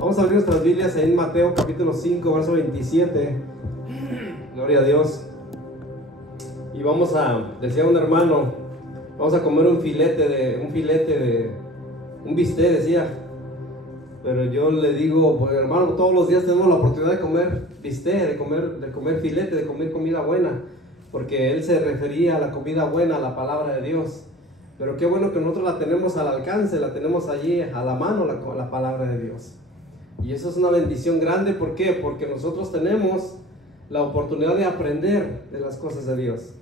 Vamos a abrir nuestras Biblias en Mateo capítulo 5, verso 27. Gloria a Dios. Y vamos a, decía un hermano, vamos a comer un bistec, decía. Pero yo le digo, pues hermano, todos los días tenemos la oportunidad de comer bistec, de comer filete, de comer comida buena. Porque él se refería a la comida buena, a la palabra de Dios. Pero qué bueno que nosotros la tenemos al alcance, la tenemos allí a la mano, la palabra de Dios. Y eso es una bendición grande. ¿Por qué? Porque nosotros tenemos la oportunidad de aprender de las cosas de Dios.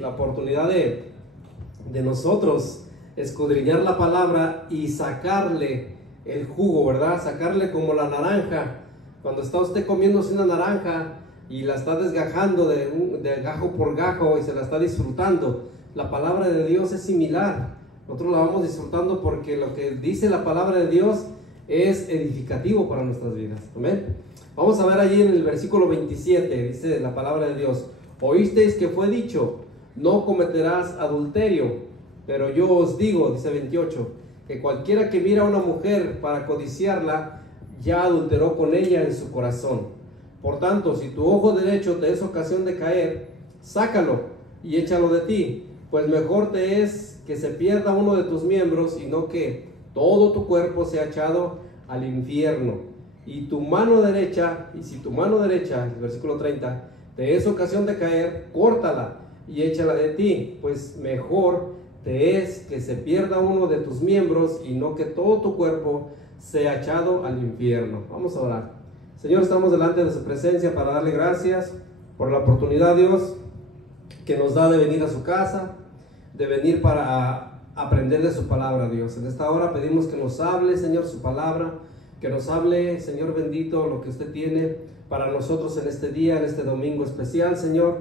La oportunidad de nosotros escudriñar la palabra y sacarle el jugo, ¿verdad? Sacarle como la naranja. Cuando está usted comiéndose una naranja y la está desgajando de gajo por gajo y se la está disfrutando, la palabra de Dios es similar. Nosotros la vamos disfrutando porque lo que dice la palabra de Dios es edificativo para nuestras vidas. Amén. Vamos a ver allí en el versículo 27, dice la palabra de Dios: oísteis que fue dicho, no cometerás adulterio, pero yo os digo, dice 28, que cualquiera que mira a una mujer para codiciarla, ya adulteró con ella en su corazón. Por tanto, si tu ojo derecho te es ocasión de caer, sácalo y échalo de ti, pues mejor te es que se pierda uno de tus miembros y no que todo tu cuerpo sea echado al infierno. Y tu mano derecha, si tu mano derecha, el versículo 30, te es ocasión de caer, córtala y échala de ti, pues mejor te es que se pierda uno de tus miembros y no que todo tu cuerpo sea echado al infierno. Vamos a orar. Señor, estamos delante de su presencia para darle gracias por la oportunidad, Dios, que nos da de venir a su casa, de venir para aprender de su palabra, Dios. En esta hora pedimos que nos hable, Señor, su palabra, que nos hable, Señor bendito, lo que usted tiene para nosotros en este día, en este domingo especial, Señor.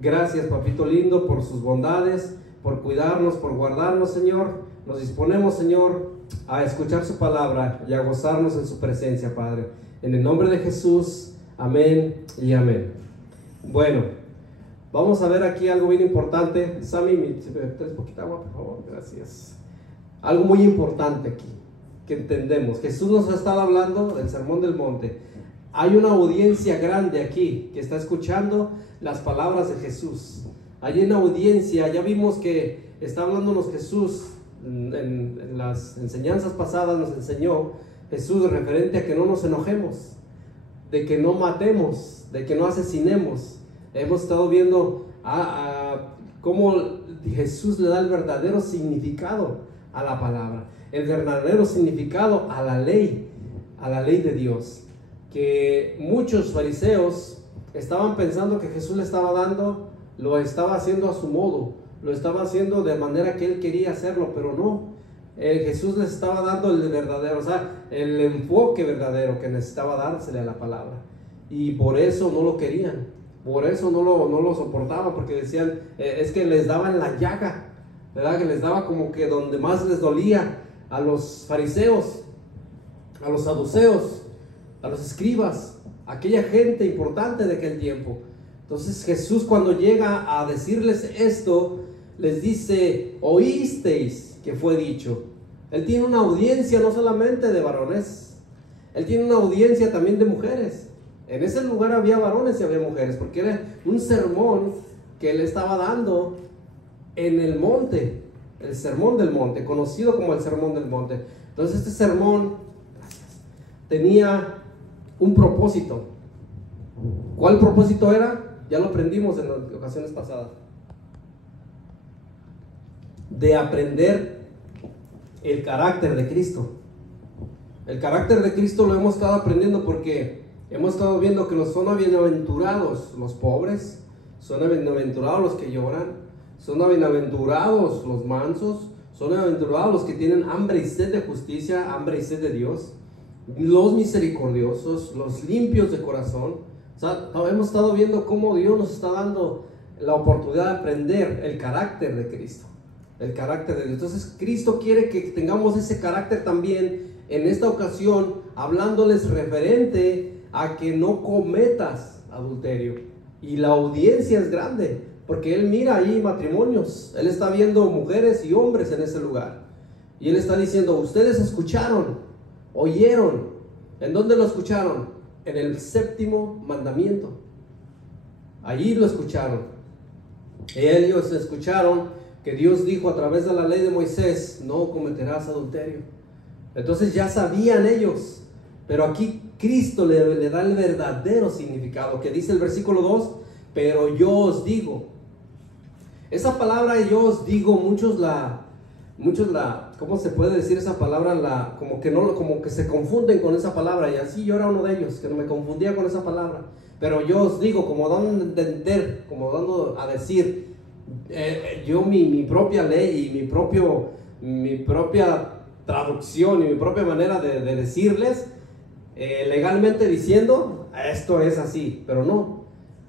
Gracias, papito lindo, por sus bondades, por cuidarnos, por guardarnos, Señor. Nos disponemos, Señor, a escuchar su palabra y a gozarnos en su presencia, Padre. En el nombre de Jesús, amén y amén. Bueno, vamos a ver aquí algo bien importante. Sammy, ¿me traes poquita agua, por favor? Gracias. Algo muy importante aquí, que entendemos. Jesús nos ha estado hablando del Sermón del Monte. Hay una audiencia grande aquí que está escuchando las palabras de Jesús. Hay una audiencia, ya vimos que está hablándonos Jesús en las enseñanzas pasadas, nos enseñó Jesús referente a que no nos enojemos, de que no matemos, de que no asesinemos. Hemos estado viendo cómo Jesús le da el verdadero significado a la palabra, el verdadero significado a la ley de Dios. Que muchos fariseos estaban pensando que Jesús le estaba dando, lo estaba haciendo a su modo, lo estaba haciendo de manera que él quería hacerlo, pero no. Jesús les estaba dando el verdadero, o sea, el enfoque verdadero que necesitaba dársele a la palabra. Y por eso no lo querían. Por eso no lo soportaban, porque decían, es que les daban la llaga, ¿verdad? Que les daba como que donde más les dolía a los fariseos, a los saduceos, a los escribas, aquella gente importante de aquel tiempo. Entonces Jesús, cuando llega a decirles esto, les dice: oísteis que fue dicho. Él tiene una audiencia no solamente de varones, él tiene una audiencia también de mujeres. En ese lugar había varones y había mujeres, porque era un sermón que él estaba dando en el monte, el sermón del monte, conocido como el sermón del monte. Entonces este sermón tenía un propósito. ¿Cuál propósito era? Ya lo aprendimos en las ocasiones pasadas. De aprender el carácter de Cristo. El carácter de Cristo lo hemos estado aprendiendo porque hemos estado viendo que son bienaventurados los pobres, son bienaventurados los que lloran, son bienaventurados los mansos, son bienaventurados los que tienen hambre y sed de justicia, hambre y sed de Dios, los misericordiosos, los limpios de corazón. O sea, hemos estado viendo cómo Dios nos está dando la oportunidad de aprender el carácter de Cristo, el carácter de Dios. Entonces Cristo quiere que tengamos ese carácter también en esta ocasión, hablándoles referente a que no cometas adulterio. Y la audiencia es grande, porque él mira ahí matrimonios, él está viendo mujeres y hombres en ese lugar, y él está diciendo: ustedes escucharon, oyeron, ¿En dónde lo escucharon? En el 7º mandamiento. Allí lo escucharon. Ellos escucharon que Dios dijo a través de la ley de Moisés: no cometerás adulterio. Entonces ya sabían ellos, pero aquí Cristo le da el verdadero significado, que dice el versículo 2: pero yo os digo. Esa palabra yo os digo, muchos la, ¿cómo se puede decir esa palabra? Como que se confunden con esa palabra, y así yo era uno de ellos, que no me confundía con esa palabra. Pero yo os digo, como dando a entender, como dando a decir, yo mi propia ley y mi propia traducción y mi propia manera de decirles, legalmente diciendo, esto es así, pero no.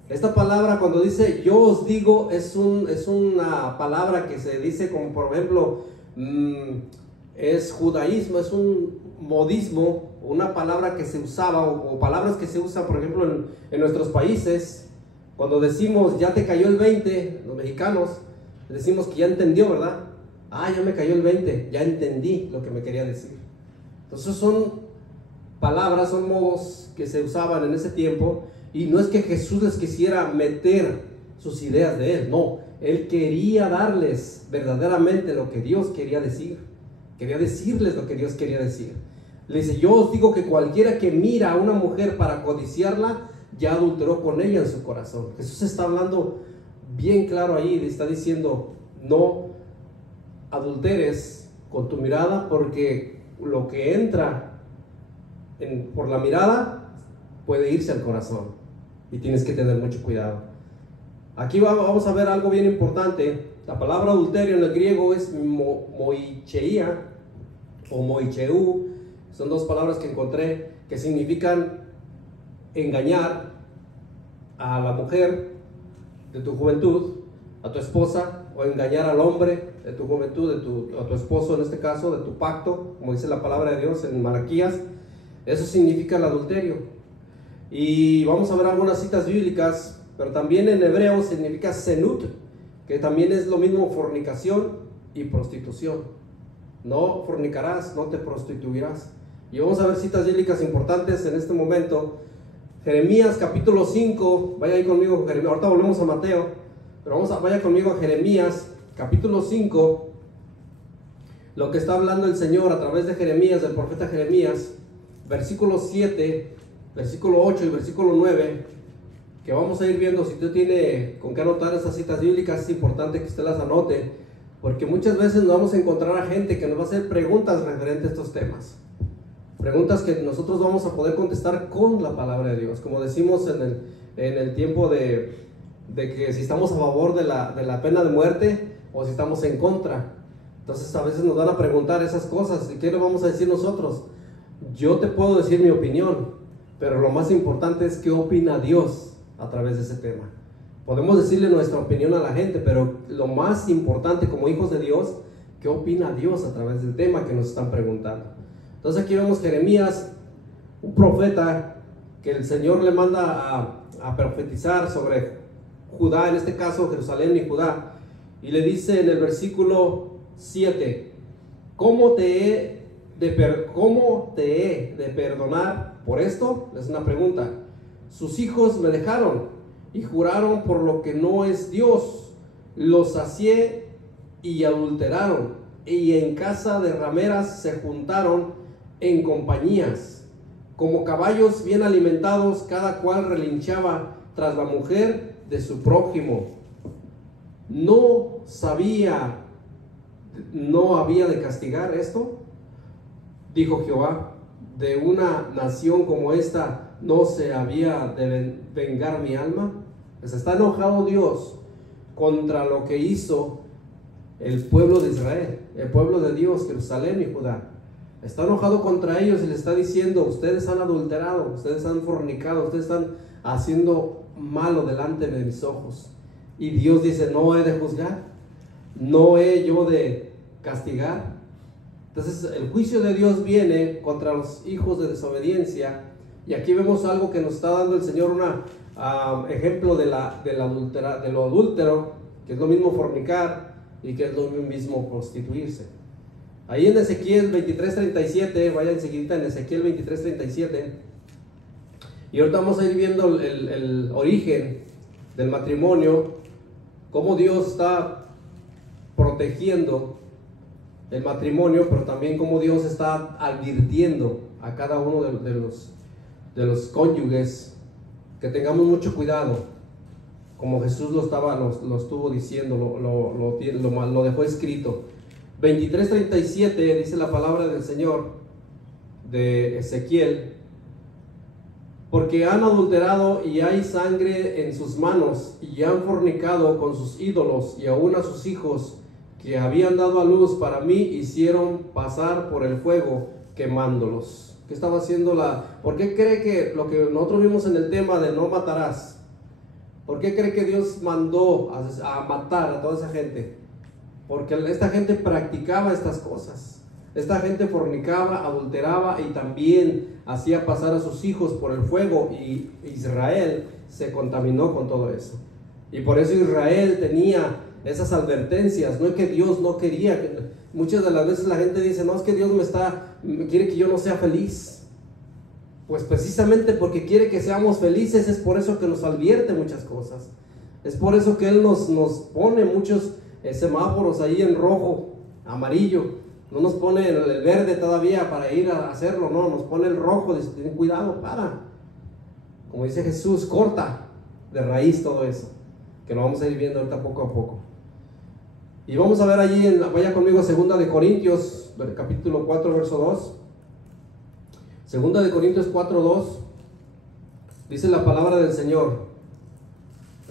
Esta palabra, cuando dice yo os digo, es una palabra que se dice como, por ejemplo, es judaísmo, es un modismo, una palabra que se usaba, o palabras que se usan, por ejemplo, en nuestros países. Cuando decimos ya te cayó el 20, los mexicanos decimos que ya entendió, ¿verdad? Ya me cayó el 20, ya entendí lo que me quería decir. Entonces son palabras, son modos que se usaban en ese tiempo, y no es que Jesús les quisiera meter sus ideas de él, no, él quería darles verdaderamente lo que Dios quería decir, quería decirles lo que Dios quería decir. Le dice: yo os digo que cualquiera que mira a una mujer para codiciarla, ya adulteró con ella en su corazón. Jesús está hablando bien claro ahí, le está diciendo: no adulteres con tu mirada, porque lo que entra por la mirada puede irse al corazón, y tienes que tener mucho cuidado. Aquí vamos a ver algo bien importante. La palabra adulterio en el griego es moicheia o moicheu. Son dos palabras que encontré que significan engañar a la mujer de tu juventud, a tu esposa, o engañar al hombre de tu juventud, a tu esposo en este caso, de tu pacto, como dice la palabra de Dios en Malaquías. Eso significa el adulterio. Y vamos a ver algunas citas bíblicas, pero también en hebreo significa senut, que también es lo mismo fornicación y prostitución. No fornicarás, no te prostituirás. Y vamos a ver citas bíblicas importantes en este momento. Jeremías capítulo 5, vaya ahí conmigo, Jeremías. Ahorita volvemos a Mateo, pero vaya conmigo a Jeremías capítulo 5, lo que está hablando el Señor a través de Jeremías, del profeta Jeremías, versículo 7, versículo 8 y versículo 9, que vamos a ir viendo. Si usted tiene con qué anotar esas citas bíblicas, es importante que usted las anote, porque muchas veces nos vamos a encontrar a gente que nos va a hacer preguntas referentes a estos temas. Preguntas que nosotros vamos a poder contestar con la palabra de Dios, como decimos en el tiempo de que si estamos a favor de la pena de muerte o si estamos en contra. Entonces a veces nos van a preguntar esas cosas, ¿y qué le vamos a decir nosotros? Yo te puedo decir mi opinión, pero lo más importante es qué opina Dios a través de ese tema. Podemos decirle nuestra opinión a la gente, pero lo más importante como hijos de Dios, ¿qué opina Dios a través del tema que nos están preguntando? Entonces aquí vemos Jeremías, un profeta que el Señor le manda a profetizar sobre Judá, en este caso Jerusalén y Judá, y le dice en el versículo 7: ¿cómo te he de perdonar por esto? Es una pregunta. Sus hijos me dejaron y juraron por lo que no es Dios, los sacié y adulteraron, y en casa de rameras se juntaron en compañías, como caballos bien alimentados, cada cual relinchaba tras la mujer de su prójimo. ¿No había de castigar esto? Dijo Jehová, de una nación como esta no se había de vengar mi alma. Pues está enojado Dios contra lo que hizo el pueblo de Israel, el pueblo de Dios, Jerusalén y Judá. Está enojado contra ellos y le está diciendo: ustedes han adulterado, ustedes han fornicado, ustedes están haciendo malo delante de mis ojos. Y Dios dice: no he de juzgar, no he yo de castigar. Entonces el juicio de Dios viene contra los hijos de desobediencia. Y aquí vemos algo que nos está dando el Señor, un ejemplo de lo adúltero, que es lo mismo fornicar y que es lo mismo prostituirse. Ahí en Ezequiel 23:37, vaya enseguida en Ezequiel 23:37. Y ahorita vamos a ir viendo el origen del matrimonio, cómo Dios está protegiendo el matrimonio, pero también cómo Dios está advirtiendo a cada uno de los cónyuges que tengamos mucho cuidado, como Jesús lo estuvo diciendo, lo dejó escrito. 23:37 dice la palabra del Señor de Ezequiel: porque han adulterado y hay sangre en sus manos, y han fornicado con sus ídolos, y aún a sus hijos que habían dado a luz para mí hicieron pasar por el fuego, quemándolos. ¿Qué estaba haciendo ¿Por qué cree que lo que nosotros vimos en el tema de no matarás? ¿Por qué cree que Dios mandó a matar a toda esa gente? Porque esta gente practicaba estas cosas. Esta gente fornicaba, adulteraba y también hacía pasar a sus hijos por el fuego, y Israel se contaminó con todo eso. Y por eso Israel tenía esas advertencias. No es que Dios no quería. Muchas de las veces la gente dice: no, es que Dios quiere que yo no sea feliz. Pues precisamente porque quiere que seamos felices, es por eso que nos advierte muchas cosas. Es por eso que Él nos pone muchos semáforos ahí en rojo, amarillo. No nos pone el verde todavía para ir a hacerlo, no, nos pone el rojo. Dice: ten cuidado, como dice Jesús, corta de raíz todo eso, que lo vamos a ir viendo ahorita poco a poco. Y vamos a ver allí, vaya conmigo a 2 de Corintios, capítulo 4, verso 2. 2 de Corintios 4, 2. Dice la palabra del Señor.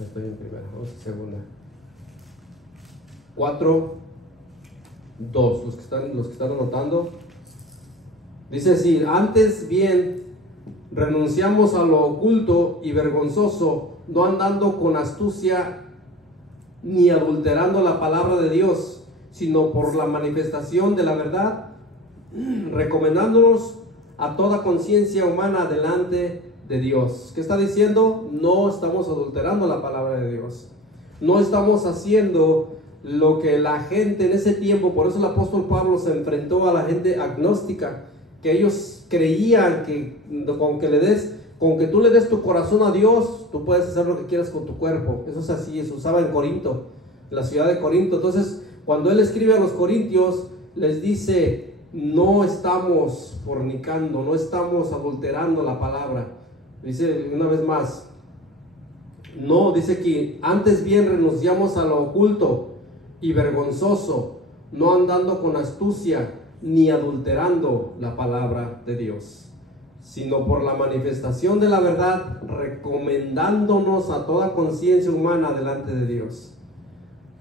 Estoy en primera, vamos a segunda. 4, 2, los que están anotando. Dice así: antes bien renunciamos a lo oculto y vergonzoso, no andando con astucia ni adulterando la palabra de Dios, sino por la manifestación de la verdad, recomendándonos a toda conciencia humana delante de Dios. ¿Qué está diciendo? No estamos adulterando la palabra de Dios. No estamos haciendo lo que la gente en ese tiempo. Por eso el apóstol Pablo se enfrentó a la gente agnóstica, que ellos creían que con que tú le des tu corazón a Dios, tú puedes hacer lo que quieras con tu cuerpo. Eso es así, se usaba en Corinto, en la ciudad de Corinto. Entonces, cuando él escribe a los corintios, les dice: no estamos fornicando, no estamos adulterando la palabra. Dice una vez más, no, dice que antes bien renunciamos a lo oculto y vergonzoso, no andando con astucia ni adulterando la palabra de Dios, sino por la manifestación de la verdad, recomendándonos a toda conciencia humana delante de Dios.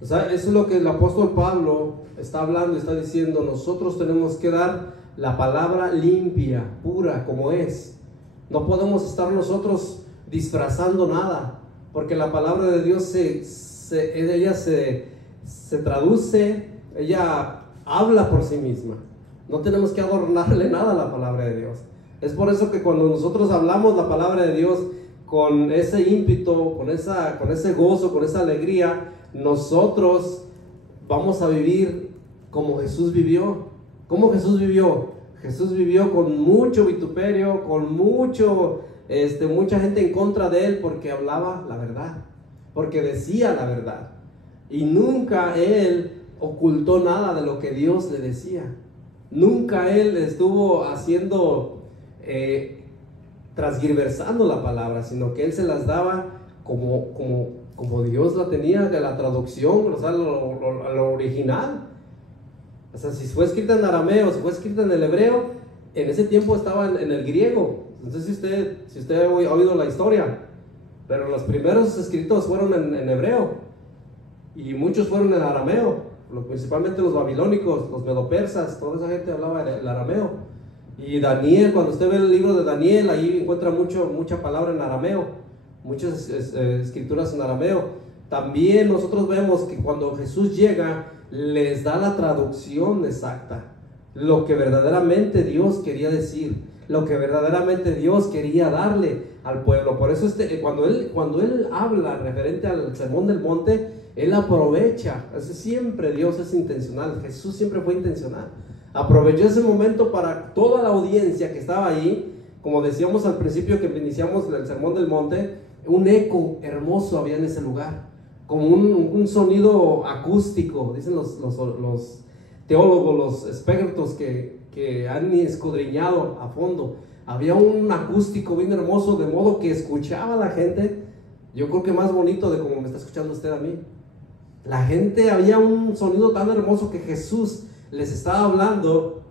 O sea, eso es lo que el apóstol Pablo está hablando, está diciendo: nosotros tenemos que dar la palabra limpia, pura, como es. No podemos estar nosotros disfrazando nada, porque la palabra de Dios ella se traduce, ella habla por sí misma. No tenemos que adornarle nada a la palabra de Dios. Es por eso que cuando nosotros hablamos la palabra de Dios con ese ímpetu, con ese gozo, con esa alegría, nosotros vamos a vivir como Jesús vivió. ¿Cómo Jesús vivió? Jesús vivió con mucho vituperio, con mucha gente en contra de él, porque hablaba la verdad, porque decía la verdad, y nunca él ocultó nada de lo que Dios le decía. Nunca él estuvo transgiversando la palabra, sino que él se las daba como Dios la tenía, de la traducción, o sea, lo original. O sea, si fue escrita en arameo, si fue escrita en el hebreo, en ese tiempo estaba en el griego. Entonces, si usted ha oído la historia, pero los primeros escritos fueron en hebreo, y muchos fueron en arameo, principalmente los babilónicos, los medopersas, toda esa gente hablaba el arameo. Y Daniel, cuando usted ve el libro de Daniel, ahí encuentra mucha palabra en arameo, muchas escrituras en arameo. También nosotros vemos que cuando Jesús llega, les da la traducción exacta, lo que verdaderamente Dios quería decir, lo que verdaderamente Dios quería darle al pueblo. Por eso cuando él habla referente al sermón del monte, él aprovecha. Siempre Dios es intencional. Jesús siempre fue intencional. Aprovechó ese momento para toda la audiencia que estaba ahí. Como decíamos al principio que iniciamos el Sermón del Monte, un eco hermoso había en ese lugar, como un sonido acústico, dicen los teólogos, los expertos que han escudriñado a fondo. Había un acústico bien hermoso, de modo que escuchaba a la gente, yo creo que más bonito de como me está escuchando usted a mí. La gente, había un sonido tan hermoso que Jesús les estaba hablando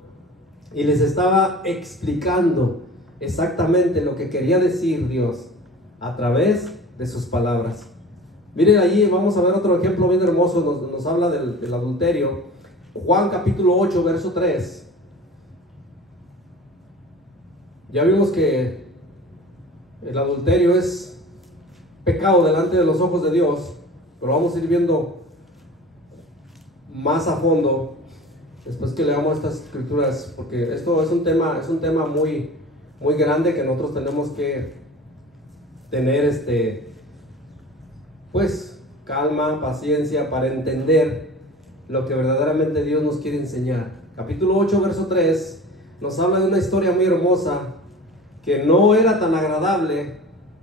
y les estaba explicando exactamente lo que quería decir Dios a través de sus palabras. Miren allí, vamos a ver otro ejemplo bien hermoso, nos habla del adulterio. Juan capítulo 8, verso 3. Ya vimos que el adulterio es pecado delante de los ojos de Dios, pero vamos a ir viendo más a fondo después que leamos estas escrituras, porque esto es un tema muy, muy grande que nosotros tenemos que tener pues calma, paciencia para entender lo que verdaderamente Dios nos quiere enseñar. Capítulo 8, verso 3 nos habla de una historia muy hermosa que no era tan agradable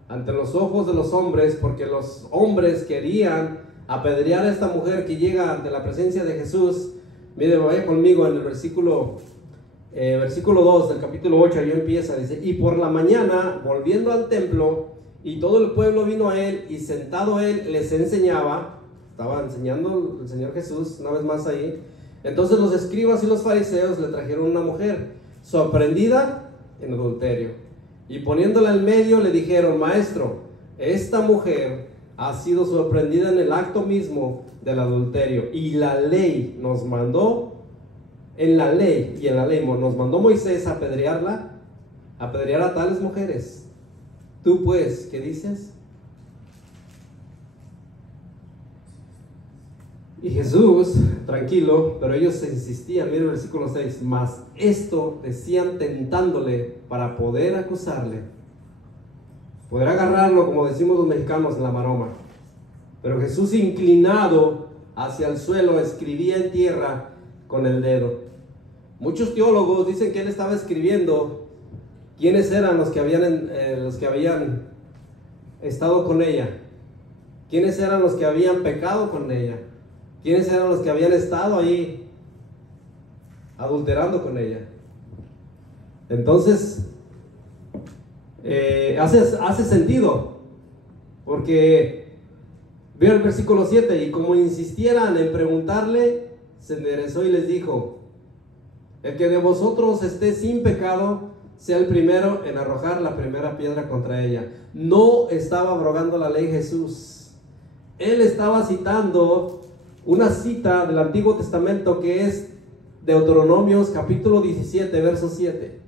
ante los ojos de los hombres, porque los hombres querían apedrear a esta mujer que llega ante la presencia de Jesús. Mire, vaya conmigo en el versículo 2 del capítulo 8, ahí empieza, dice: y por la mañana, volviendo al templo, y todo el pueblo vino a él, y sentado él les enseñaba. Estaba enseñando el Señor Jesús una vez más ahí. Entonces los escribas y los fariseos le trajeron una mujer sorprendida en adulterio, y poniéndola en medio le dijeron: maestro, esta mujer ha sido sorprendida en el acto mismo del adulterio, y la ley nos mandó, nos mandó Moisés a apedrear a tales mujeres. Tú pues, ¿qué dices? Y Jesús, tranquilo, pero ellos se insistían. Mira el versículo 6, mas esto decían tentándole para poder acusarle, poder agarrarlo, como decimos los mexicanos, en la maroma. Pero Jesús, inclinado hacia el suelo, escribía en tierra con el dedo. Muchos teólogos dicen que él estaba escribiendo quiénes eran los que habían estado con ella, quiénes eran los que habían pecado con ella, quiénes eran los que habían estado ahí adulterando con ella. Entonces hace sentido, porque veo el versículo 7, y como insistieran en preguntarle, se enderezó y les dijo: el que de vosotros esté sin pecado, sea el primero en arrojar la primera piedra contra ella. No estaba abrogando la ley Jesús. Él estaba citando una cita del Antiguo Testamento que es Deuteronomios capítulo 17, verso 7.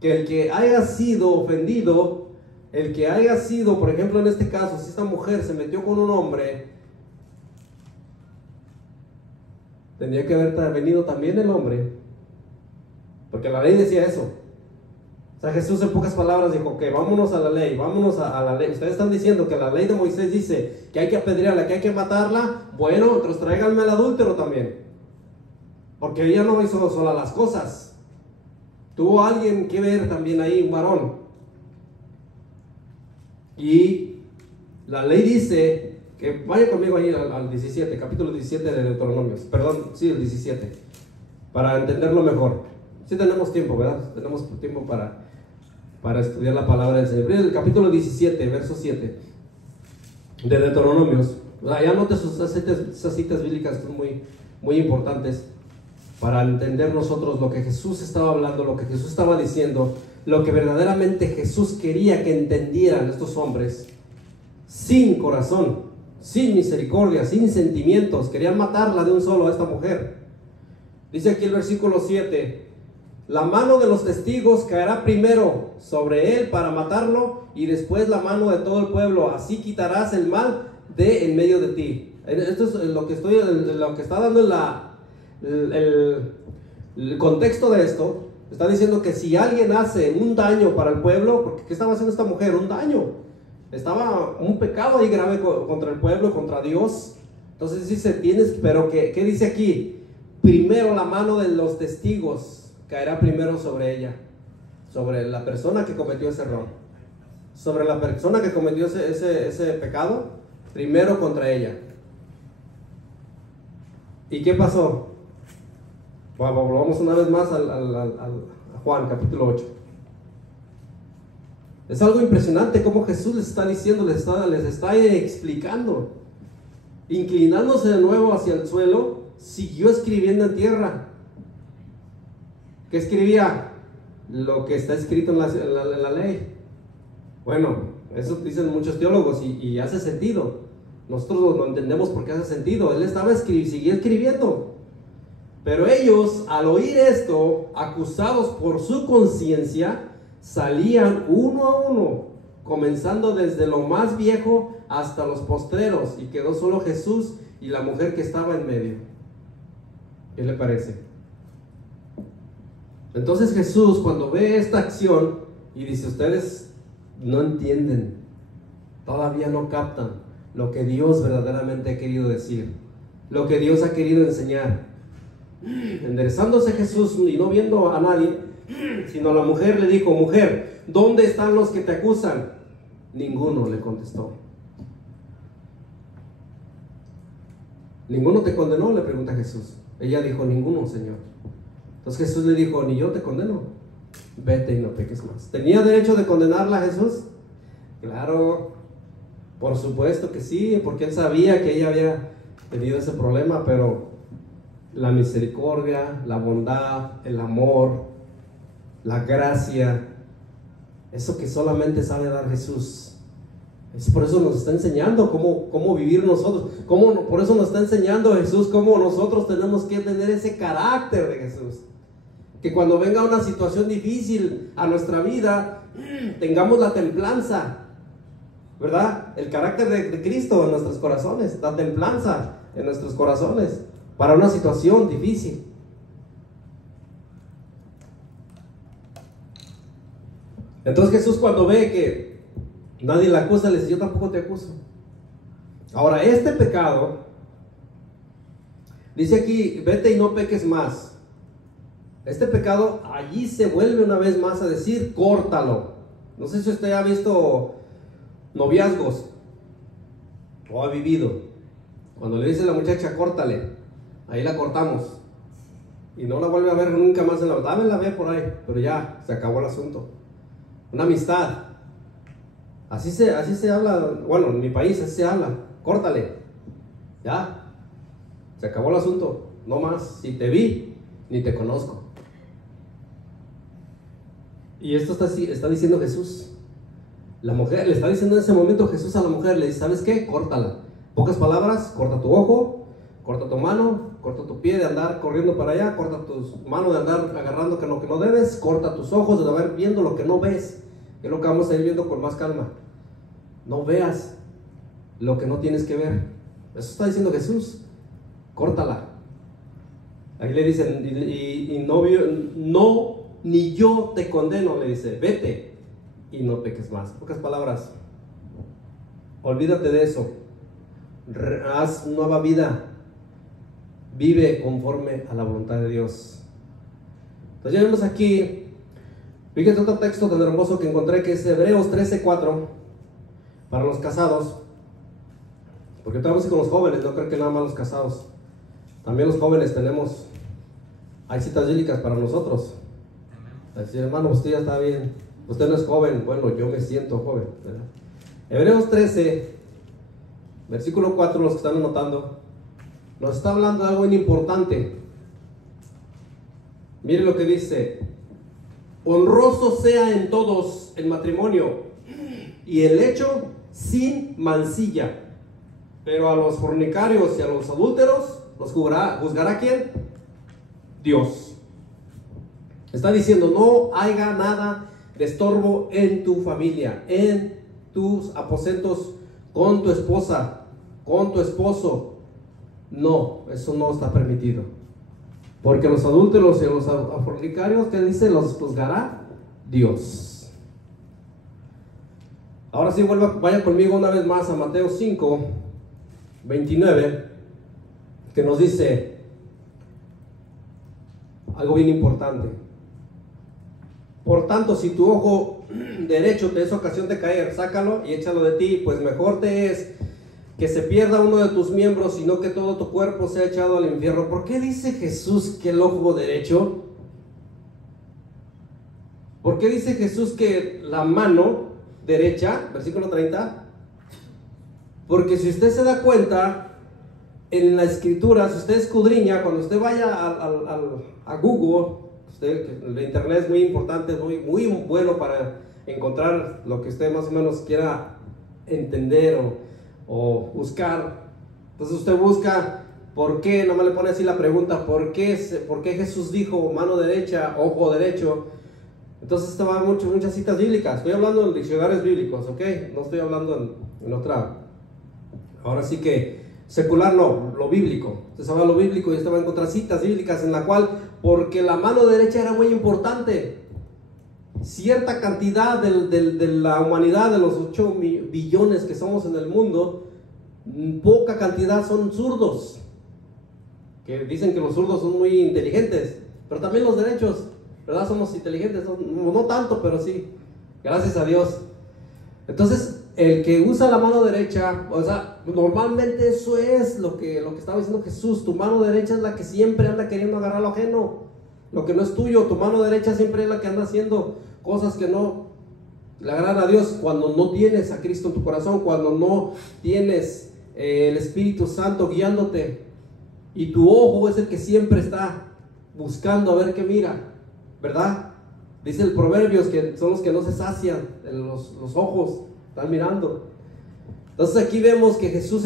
Que el que haya sido ofendido, el que haya sido, por ejemplo en este caso, si esta mujer se metió con un hombre, tendría que haber venido también el hombre, porque la ley decía eso. O sea, Jesús en pocas palabras dijo: que vámonos a la ley, vámonos a la ley. Ustedes están diciendo que la ley de Moisés dice que hay que apedrearla, que hay que matarla. Bueno, entonces tráiganme al adúltero también, porque ella no hizo sola las cosas, tuvo alguien que ver también ahí, un varón. Y la ley dice que, vaya conmigo ahí al 17, capítulo 17 de Deuteronomios, perdón, sí, el 17, para entenderlo mejor. Sí tenemos tiempo, ¿verdad? Tenemos tiempo para estudiar la palabra del Señor. El capítulo 17, verso 7 de Deuteronomios. Ya note esas citas bíblicas que son muy, muy importantes para entender nosotros lo que Jesús estaba hablando, lo que Jesús estaba diciendo, lo que verdaderamente Jesús quería que entendieran estos hombres, sin corazón, sin misericordia, sin sentimientos. Querían matarla de un solo a esta mujer. Dice aquí el versículo 7: la mano de los testigos caerá primero sobre él para matarlo, y después la mano de todo el pueblo. Así quitarás el mal de en medio de ti. Esto es lo que está dando el contexto de esto. Está diciendo que si alguien hace un daño para el pueblo, porque ¿qué estaba haciendo esta mujer? Un daño. Estaba un pecado ahí grave contra el pueblo, contra Dios. Entonces dice, pero ¿qué dice aquí? primero la mano de los testigos caerá primero sobre ella, sobre la persona que cometió ese error, sobre la persona que cometió ese pecado, primero contra ella. ¿Y qué pasó? Bueno, volvamos una vez más a Juan capítulo 8. Es algo impresionante cómo Jesús les está diciendo, les está explicando. Inclinándose de nuevo hacia el suelo, siguió escribiendo en tierra. ¿Qué escribía? Lo que está escrito en la ley. Bueno, eso dicen muchos teólogos y hace sentido. Nosotros lo entendemos porque hace sentido. Él seguía escribiendo. Pero ellos, al oír esto, acusados por su conciencia, salían uno a uno, comenzando desde lo más viejo hasta los postreros, y quedó solo Jesús y la mujer que estaba en medio. ¿Qué le parece? Entonces Jesús, cuando ve esta acción y dice, ustedes no entienden, todavía no captan lo que Dios verdaderamente ha querido decir, lo que Dios ha querido enseñar. Enderezándose Jesús y no viendo a nadie, sino a la mujer, le dijo, mujer, ¿dónde están los que te acusan? Ninguno, le contestó. ¿Ninguno te condenó?, le pregunta Jesús. Ella dijo, ninguno, Señor. Entonces Jesús le dijo, ni yo te condeno, vete y no peques más. ¿Tenía derecho de condenarla Jesús? Claro, por supuesto que sí, porque él sabía que ella había tenido ese problema, pero la misericordia, la bondad, el amor, la gracia, eso que solamente sabe dar Jesús, es por eso nos está enseñando cómo vivir nosotros, por eso nos está enseñando Jesús cómo nosotros tenemos que tener ese carácter de Jesús, que cuando venga una situación difícil a nuestra vida, tengamos la templanza, ¿verdad? El carácter de Cristo en nuestros corazones, la templanza en nuestros corazones para una situación difícil. Entonces Jesús, cuando ve que nadie la acusa, le dice, yo tampoco te acuso. Ahora, este pecado, dice aquí, vete y no peques más. Este pecado, allí se vuelve una vez más a decir, córtalo. No sé si usted ha visto noviazgos o ha vivido. Cuando le dice a la muchacha, córtale, ahí la cortamos y no la vuelve a ver nunca más en la vida. La ve por ahí, pero ya, se acabó el asunto. Una amistad, así se habla, bueno, en mi país así se habla, córtale, ya, se acabó el asunto, no más, si te vi, ni te conozco. Y esto está diciendo Jesús. La mujer, le está diciendo en ese momento Jesús a la mujer, le dice, ¿sabes qué? Córtala. Pocas palabras, corta tu ojo, corta tu mano, corta tu pie de andar corriendo para allá, corta tus manos de andar agarrando lo que no debes, corta tus ojos de andar viendo lo que no ves, que es lo que vamos a ir viendo con más calma. No veas lo que no tienes que ver. Eso está diciendo Jesús, córtala. Ahí le dicen, y no, ni yo te condeno, le dice, vete y no peques más. Pocas palabras, olvídate de eso, haz nueva vida, vive conforme a la voluntad de Dios. Entonces ya vemos aquí, fíjate otro texto tan hermoso que encontré, que es Hebreos 13:4, para los casados, porque estamos con los jóvenes, no creo que nada más los casados, también los jóvenes hay citas bíblicas para nosotros. Decir, hermano, usted ya está bien, usted no es joven. Bueno, yo me siento joven, ¿verdad? Hebreos 13, versículo 4, los que están anotando, nos está hablando de algo muy importante. Mire lo que dice: honroso sea en todos el matrimonio y el hecho sin mancilla, pero a los fornicarios y a los adúlteros los juzgará ¿quién? Dios. Está diciendo, no haya nada de estorbo en tu familia, en tus aposentos, con tu esposa, con tu esposo. No, eso no está permitido, porque los adúlteros y los fornicarios, ¿qué dice? Los juzgará Dios. Ahora sí, vaya conmigo una vez más a Mateo 5, 29, que nos dice: algo bien importante. Por tanto, si tu ojo derecho te es ocasión de caer, sácalo y échalo de ti, pues mejor te es que se pierda uno de tus miembros, sino que todo tu cuerpo sea echado al infierno. ¿Por qué dice Jesús que el ojo derecho? ¿Por qué dice Jesús que la mano derecha? Versículo 30. Porque si usted se da cuenta, en la escritura, si usted escudriña, cuando usted vaya a Google, el internet es muy importante, es muy bueno para encontrar lo que usted más o menos quiera entender o buscar. Entonces usted busca por qué, nomás le pone así la pregunta, ¿por qué Jesús dijo mano derecha, ojo derecho? Entonces te van muchas citas bíblicas. Estoy hablando en diccionarios bíblicos, ¿ok? No estoy hablando en otra. Ahora sí que secular no, lo bíblico. Usted va a lo bíblico y usted va a encontrar citas bíblicas en la cual, porque la mano derecha era muy importante. Cierta cantidad de la humanidad, de los 8 billones que somos en el mundo, poca cantidad son zurdos. Que dicen que los zurdos son muy inteligentes, pero también los derechos, ¿verdad? Somos inteligentes, no tanto, pero sí, gracias a Dios. Entonces, el que usa la mano derecha, o sea, normalmente eso es lo que estaba diciendo Jesús. Tu mano derecha es la que siempre anda queriendo agarrar lo ajeno, lo que no es tuyo. Tu mano derecha siempre es la que anda haciendo cosas que no le agradan a Dios. Cuando no tienes a Cristo en tu corazón, cuando no tienes el Espíritu Santo guiándote, y tu ojo es el que siempre está buscando a ver qué mira, ¿verdad? Dice el Proverbios que son los que no se sacian, los ojos están mirando. Entonces aquí vemos que Jesús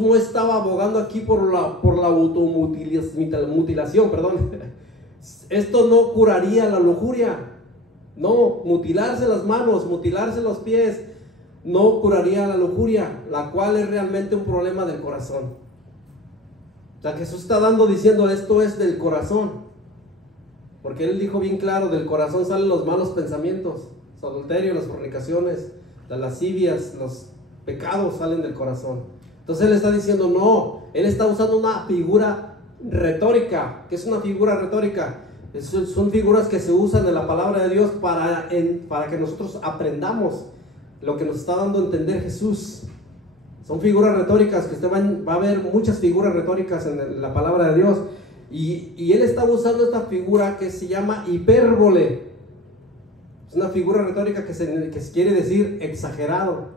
no estaba abogando aquí por la automutilación, perdón. Esto no curaría la lujuria, no, mutilarse las manos, mutilarse los pies, no curaría la lujuria, la cual es realmente un problema del corazón. O sea, Jesús está diciendo esto es del corazón. Porque Él dijo bien claro, del corazón salen los malos pensamientos, los adulterios, las fornicaciones, las lascivias, los pecados salen del corazón. Entonces Él está diciendo no, Él está usando una figura retórica. ¿Qué es una figura retórica? Son figuras que se usan en la palabra de Dios para que nosotros aprendamos lo que nos está dando a entender Jesús. Son figuras retóricas, que usted va a ver muchas figuras retóricas en la palabra de Dios. Y Él está usando esta figura que se llama hipérbole. Es una figura retórica que quiere decir exagerado.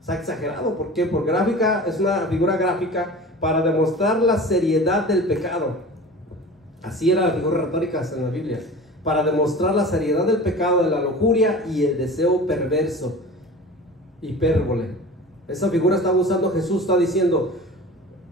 O sea, exagerado, ¿por qué? Por gráfica, es una figura gráfica para demostrar la seriedad del pecado. Así eran las figuras retóricas en la Biblia, para demostrar la seriedad del pecado, de la lujuria y el deseo perverso. Hipérbole. Esa figura está usando Jesús, está diciendo,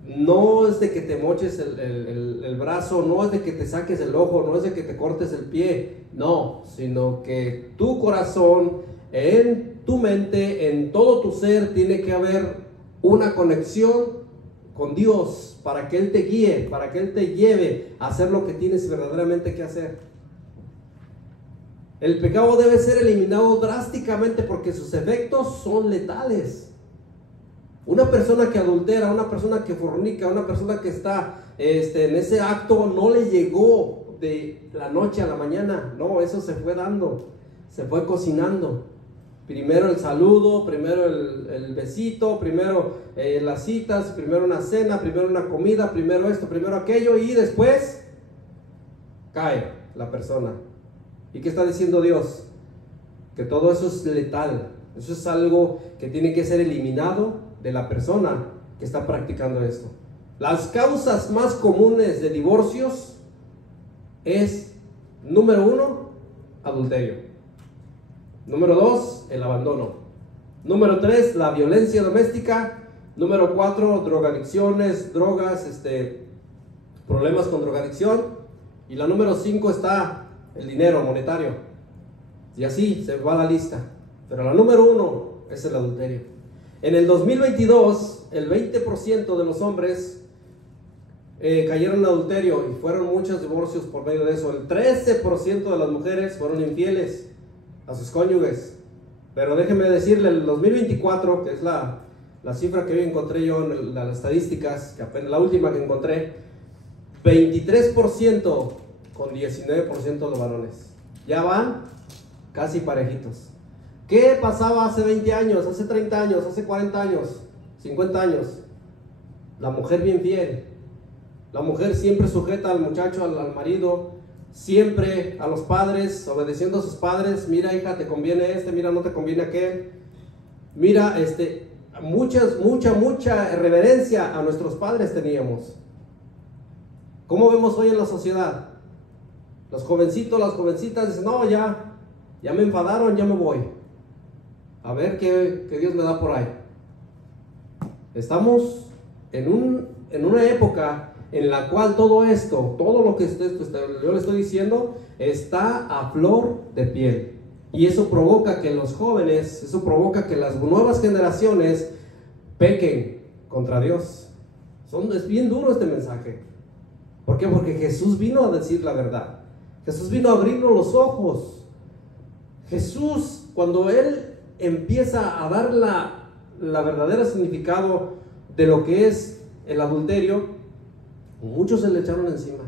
no es de que te moches el brazo, no es de que te saques el ojo, no es de que te cortes el pie, no, sino que tu corazón, en tu mente, en todo tu ser, tiene que haber una conexión con Dios para que Él te guíe, para que Él te lleve a hacer lo que tienes verdaderamente que hacer. El pecado debe ser eliminado drásticamente porque sus efectos son letales. Una persona que adultera, una persona que fornica, una persona que está en ese acto, no le llegó de la noche a la mañana. No, eso se fue dando, se fue cocinando. Primero el saludo, primero el besito, primero las citas, primero una cena, primero una comida, primero esto, primero aquello, y después cae la persona. ¿Y qué está diciendo Dios? Que todo eso es letal. Eso es algo que tiene que ser eliminado de la persona que está practicando esto. Las causas más comunes de divorcios es, número 1, adulterio. Número 2, el abandono. Número 3, la violencia doméstica. Número 4, drogadicciones, drogas, problemas con drogadicción. Y la número 5 está el dinero monetario. Y así se va la lista. Pero la número 1 es el adulterio. En el 2022, el 20% de los hombres cayeron en adulterio y fueron muchos divorcios por medio de eso. El 13% de las mujeres fueron infieles a sus cónyuges. Pero déjenme decirle, el 2024, que es la cifra que hoy encontré yo en las estadísticas, que apenas la última que encontré, 23% con 19% de varones. Ya van casi parejitos. ¿Qué pasaba hace 20 años, hace 30 años, hace 40 años, 50 años? La mujer bien fiel. La mujer siempre sujeta al muchacho, al marido, siempre a los padres, obedeciendo a sus padres. Mira, hija, te conviene este, mira, no te conviene aquel. Mira, mucha reverencia a nuestros padres teníamos. ¿Cómo vemos hoy en la sociedad? Los jovencitos, las jovencitas dicen, no, ya me enfadaron, ya me voy. A ver qué Dios me da por ahí. Estamos en una época en la cual todo esto, todo lo que yo le estoy diciendo, está a flor de piel. Y eso provoca que los jóvenes, eso provoca que las nuevas generaciones pequen contra Dios. Es bien duro este mensaje. ¿Por qué? Porque Jesús vino a decir la verdad. Jesús vino a abrirnos los ojos. Jesús, cuando Él empieza a dar la verdadera significado de lo que es el adulterio, muchos se le echaron encima.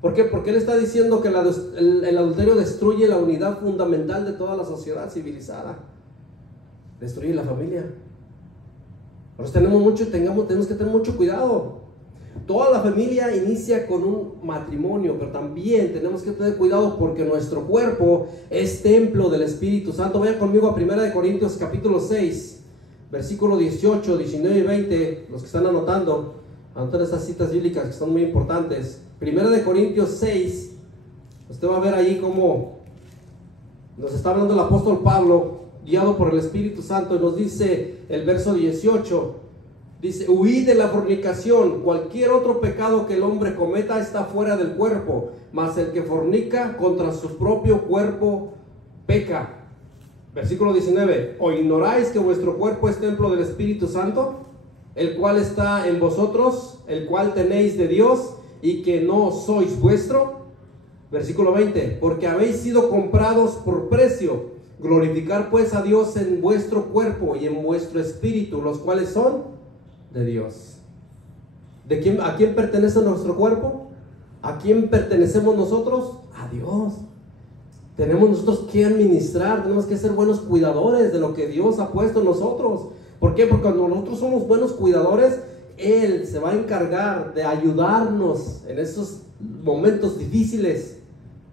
¿Por qué? Porque Él está diciendo que el adulterio destruye la unidad fundamental de toda la sociedad civilizada. Destruye la familia. Nosotros tenemos que tener mucho cuidado. Toda la familia inicia con un matrimonio, pero también tenemos que tener cuidado porque nuestro cuerpo es templo del Espíritu Santo. Vayan conmigo a 1 Corintios capítulo 6, versículo 18, 19 y 20, los que están anotando estas citas bíblicas que son muy importantes. 1 Corintios 6, usted va a ver ahí cómo nos está hablando el apóstol Pablo, guiado por el Espíritu Santo, y nos dice el verso 18, dice, huid de la fornicación. Cualquier otro pecado que el hombre cometa está fuera del cuerpo, mas el que fornica contra su propio cuerpo peca. Versículo 19, ¿o ignoráis que vuestro cuerpo es templo del Espíritu Santo, el cual está en vosotros, el cual tenéis de Dios, y que no sois vuestro? Versículo 20, porque habéis sido comprados por precio. Glorificar pues a Dios en vuestro cuerpo y en vuestro espíritu, los cuales son de Dios. ¿A quién pertenece nuestro cuerpo? ¿A quién pertenecemos nosotros? A Dios. Tenemos nosotros que administrar, tenemos que ser buenos cuidadores de lo que Dios ha puesto en nosotros. ¿Por qué? Porque cuando nosotros somos buenos cuidadores, Él se va a encargar de ayudarnos en esos momentos difíciles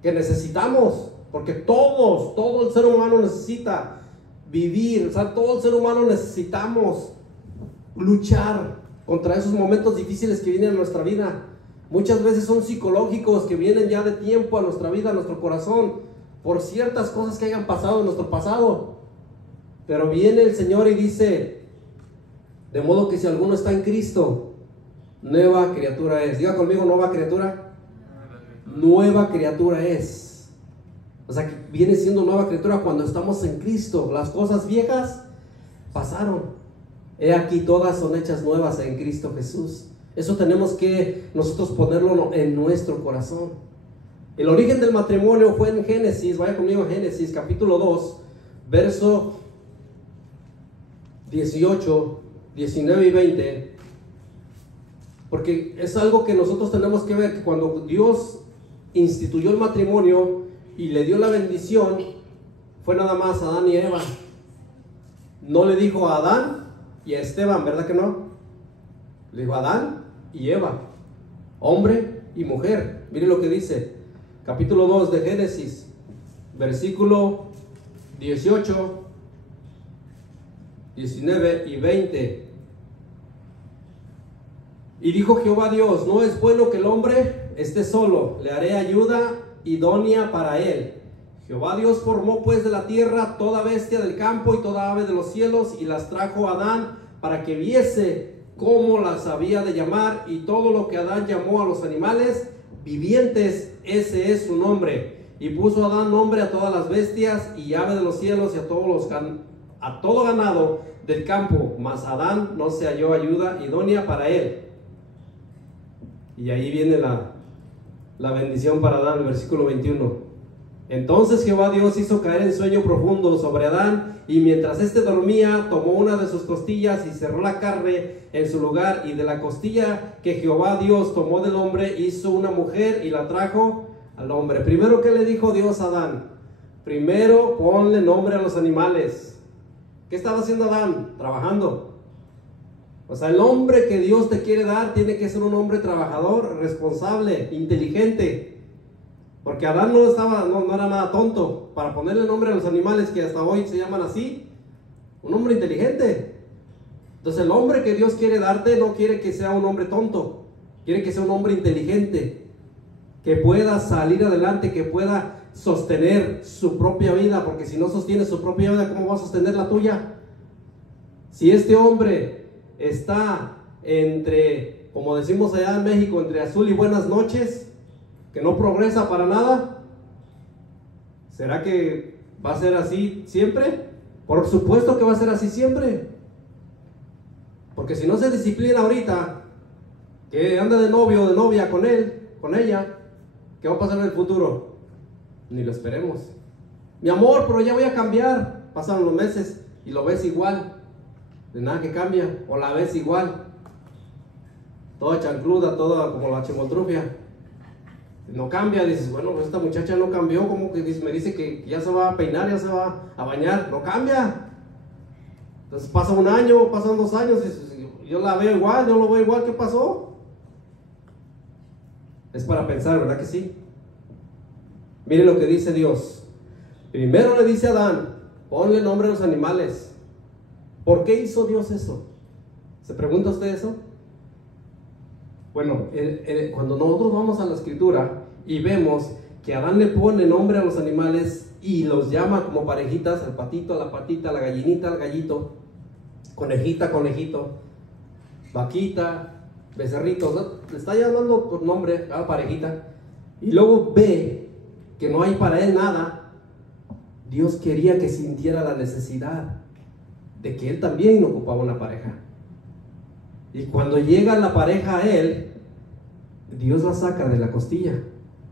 que necesitamos. Porque todo el ser humano necesita vivir, o sea, todo el ser humano necesitamos luchar contra esos momentos difíciles que vienen a nuestra vida. Muchas veces son psicológicos, que vienen ya de tiempo a nuestra vida, a nuestro corazón, por ciertas cosas que hayan pasado en nuestro pasado. Pero viene el Señor y dice, de modo que si alguno está en Cristo, nueva criatura es. Diga conmigo, nueva criatura. Nueva criatura es. O sea, que viene siendo nueva criatura cuando estamos en Cristo. Las cosas viejas pasaron. He aquí, todas son hechas nuevas en Cristo Jesús. Eso tenemos que nosotros ponerlo en nuestro corazón. El origen del matrimonio fue en Génesis. Vaya conmigo a Génesis capítulo 2, verso 18, 19 y 20. Porque es algo que nosotros tenemos que ver, que cuando Dios instituyó el matrimonio y le dio la bendición, fue nada más a Adán y Eva. No le dijo a Adán y a Esteban, ¿verdad que no? Le dijo a Adán y Eva, hombre y mujer. Mire lo que dice, capítulo 2 de Génesis, versículo 18, 19 y 20. Y dijo Jehová Dios, no es bueno que el hombre esté solo, le haré ayuda idónea para él. Jehová Dios formó pues de la tierra toda bestia del campo y toda ave de los cielos, y las trajo a Adán para que viese cómo las había de llamar, y todo lo que Adán llamó a los animales vivientes, ese es su nombre. Y puso Adán nombre a todas las bestias y ave de los cielos y a todo ganado del campo, mas Adán no se halló ayuda idónea para él. Y ahí viene la bendición para Adán, el versículo 21. Entonces Jehová Dios hizo caer en sueño profundo sobre Adán, y mientras éste dormía, tomó una de sus costillas y cerró la carne en su lugar, y de la costilla que Jehová Dios tomó del hombre, hizo una mujer y la trajo al hombre. Primero, ¿qué le dijo Dios a Adán? Primero, ponle nombre a los animales. ¿Qué estaba haciendo Adán? Trabajando. O sea, el hombre que Dios te quiere dar tiene que ser un hombre trabajador, responsable, inteligente. Porque Adán no era nada tonto para ponerle nombre a los animales que hasta hoy se llaman así. Un hombre inteligente. Entonces el hombre que Dios quiere darte no quiere que sea un hombre tonto. Quiere que sea un hombre inteligente. Que pueda salir adelante, que pueda sostener su propia vida. Porque si no sostiene su propia vida, ¿cómo va a sostener la tuya? Si este hombre está entre, como decimos allá en México, entre azul y buenas noches, que no progresa para nada, ¿será que va a ser así siempre? Por supuesto que va a ser así siempre. Porque si no se disciplina ahorita, que anda de novio o de novia con él, con ella, ¿qué va a pasar en el futuro? Ni lo esperemos. Mi amor, pero ya voy a cambiar. Pasaron los meses y lo ves igual. De nada que cambia. O la ves igual. Toda chancluda, toda como la chimoltrufia. No cambia, dices, bueno, pues esta muchacha no cambió, como que me dice que ya se va a peinar, ya se va a bañar, no cambia. Entonces pasa un año, pasan 2 años, y yo la veo igual, yo lo veo igual, ¿qué pasó? Es para pensar, ¿verdad que sí? Mire lo que dice Dios. Primero le dice a Adán, ponle nombre a los animales. ¿Por qué hizo Dios eso? ¿Se pregunta usted eso? Bueno, cuando nosotros vamos a la escritura y vemos que Adán le pone nombre a los animales y los llama como parejitas, el patito, la patita, la gallinita, el gallito, conejita, conejito, vaquita, becerrito, le está llamando por nombre a cada parejita, y luego ve que no hay para él nada. Dios quería que sintiera la necesidad de que él también ocupaba una pareja. Y cuando llega la pareja a él, Dios la saca de la costilla.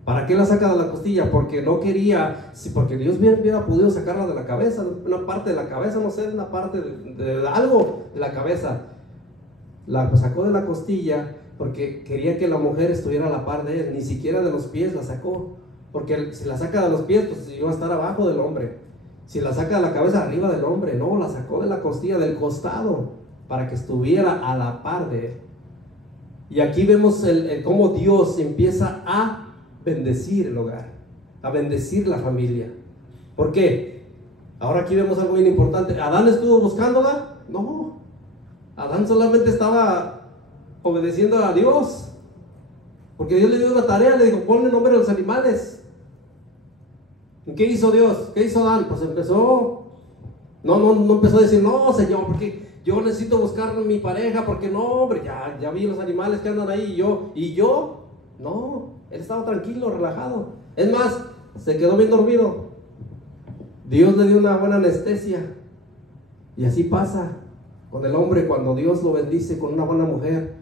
¿Para qué la saca de la costilla? Porque no quería, porque Dios bien hubiera podido sacarla de la cabeza, una parte de la cabeza, no sé, una parte de algo de la cabeza. La sacó de la costilla porque quería que la mujer estuviera a la par de él. Ni siquiera de los pies la sacó, porque si la saca de los pies, pues iba a estar abajo del hombre. Si la saca de la cabeza, arriba del hombre. No, la sacó de la costilla, del costado, para que estuviera a la par de él. Y aquí vemos cómo Dios empieza a bendecir el hogar, a bendecir la familia. ¿Por qué? Ahora aquí vemos algo bien importante. ¿Adán estuvo buscándola? No. Adán solamente estaba obedeciendo a Dios, porque Dios le dio una tarea, le dijo, ponle nombre a los animales. ¿Y qué hizo Dios? ¿Qué hizo Adán? Pues empezó, no empezó a decir, no, Señor, porque yo necesito buscar mi pareja, porque no, hombre, ya vi los animales que andan ahí, y yo, no, él estaba tranquilo, relajado. Es más, se quedó bien dormido. Dios le dio una buena anestesia. Y así pasa con el hombre cuando Dios lo bendice con una buena mujer.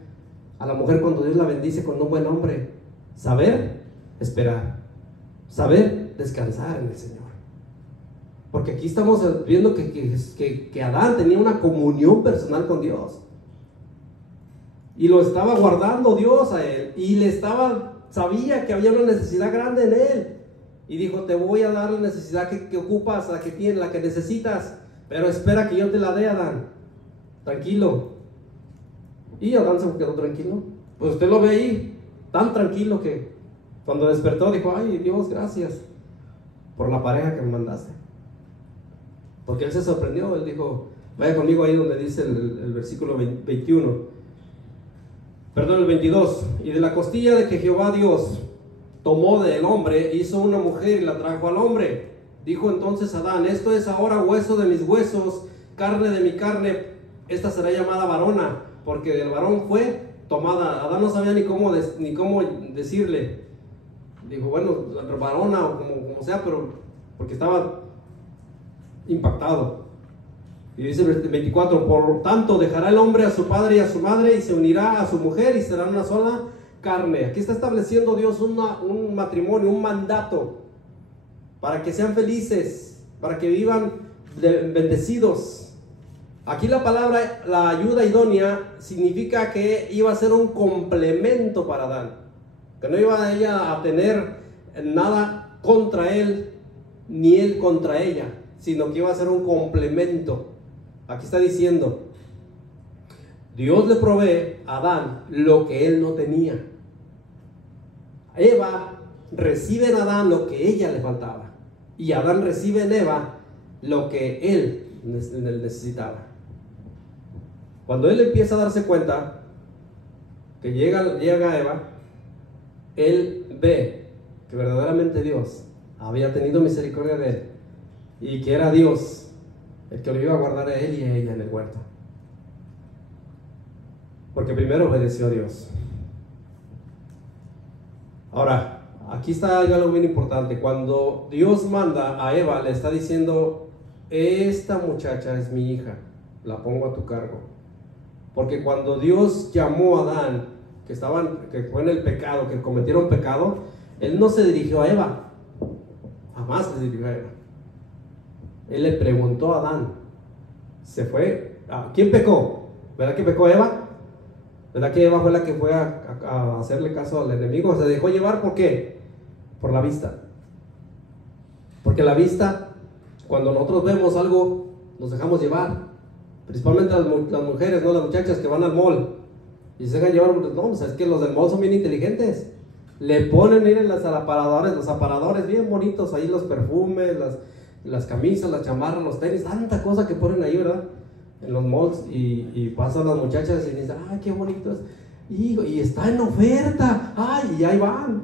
A la mujer cuando Dios la bendice con un buen hombre. Saber esperar. Saber descansar en el Señor. Porque aquí estamos viendo que Adán tenía una comunión personal con Dios. Y lo estaba guardando Dios a él. Y sabía que había una necesidad grande en él. Y dijo, te voy a dar la necesidad que ocupas, la que tienes, la que necesitas. Pero espera que yo te la dé, Adán. Tranquilo. Y Adán se quedó tranquilo. Pues usted lo ve ahí, tan tranquilo que cuando despertó dijo, ay Dios, gracias por la pareja que me mandaste. Porque él se sorprendió, él dijo, vaya conmigo ahí donde dice el versículo 21. Perdón, el 22. Y de la costilla de que Jehová Dios tomó del hombre, hizo una mujer y la trajo al hombre. Dijo entonces Adán, esto es ahora hueso de mis huesos, carne de mi carne, esta será llamada varona, porque del varón fue tomada. Adán no sabía ni cómo decirle. Dijo, bueno, varona o como sea, pero porque estaba impactado. Y dice el 24, por tanto dejará el hombre a su padre y a su madre y se unirá a su mujer y serán una sola carne. Aquí está estableciendo Dios un matrimonio, un mandato para que sean felices, para que vivan bendecidos. Aquí la palabra, la ayuda idónea, significa que iba a ser un complemento para Adán, que no iba ella a tener nada contra él, ni él contra ella, sino que iba a ser un complemento. Aquí está diciendo, Dios le provee a Adán lo que él no tenía. Eva recibe en Adán lo que ella le faltaba, y Adán recibe en Eva lo que él necesitaba. Cuando él empieza a darse cuenta que llega Eva, él ve que verdaderamente Dios había tenido misericordia de él, y que era Dios el que lo iba a guardar a él y a ella en el huerto, porque primero obedeció a Dios. Ahora, aquí está algo bien importante. Cuando Dios manda a Eva, le está diciendo, esta muchacha es mi hija, la pongo a tu cargo. Porque cuando Dios llamó a Adán, que fue en el pecado, que cometieron pecado, él no se dirigió a Eva, jamás se dirigió a Eva. Él le preguntó a Adán, se fue, ¿quién pecó? ¿Verdad que pecó Eva? ¿Verdad que Eva fue la que fue a hacerle caso al enemigo? Se dejó llevar, ¿por qué? Por la vista. Porque la vista, cuando nosotros vemos algo, nos dejamos llevar. Principalmente las mujeres, ¿no? Las muchachas que van al mall y se dejan llevar. No, es que los del mall son bien inteligentes. Le ponen, miren, los aparadores bien bonitos ahí, los perfumes, las camisas, las chamarras, los tenis, tanta cosa que ponen ahí, ¿verdad? En los malls, y pasan las muchachas y dicen, ¡ay, qué bonito es! Y está en oferta, ¡ay! Y ahí van,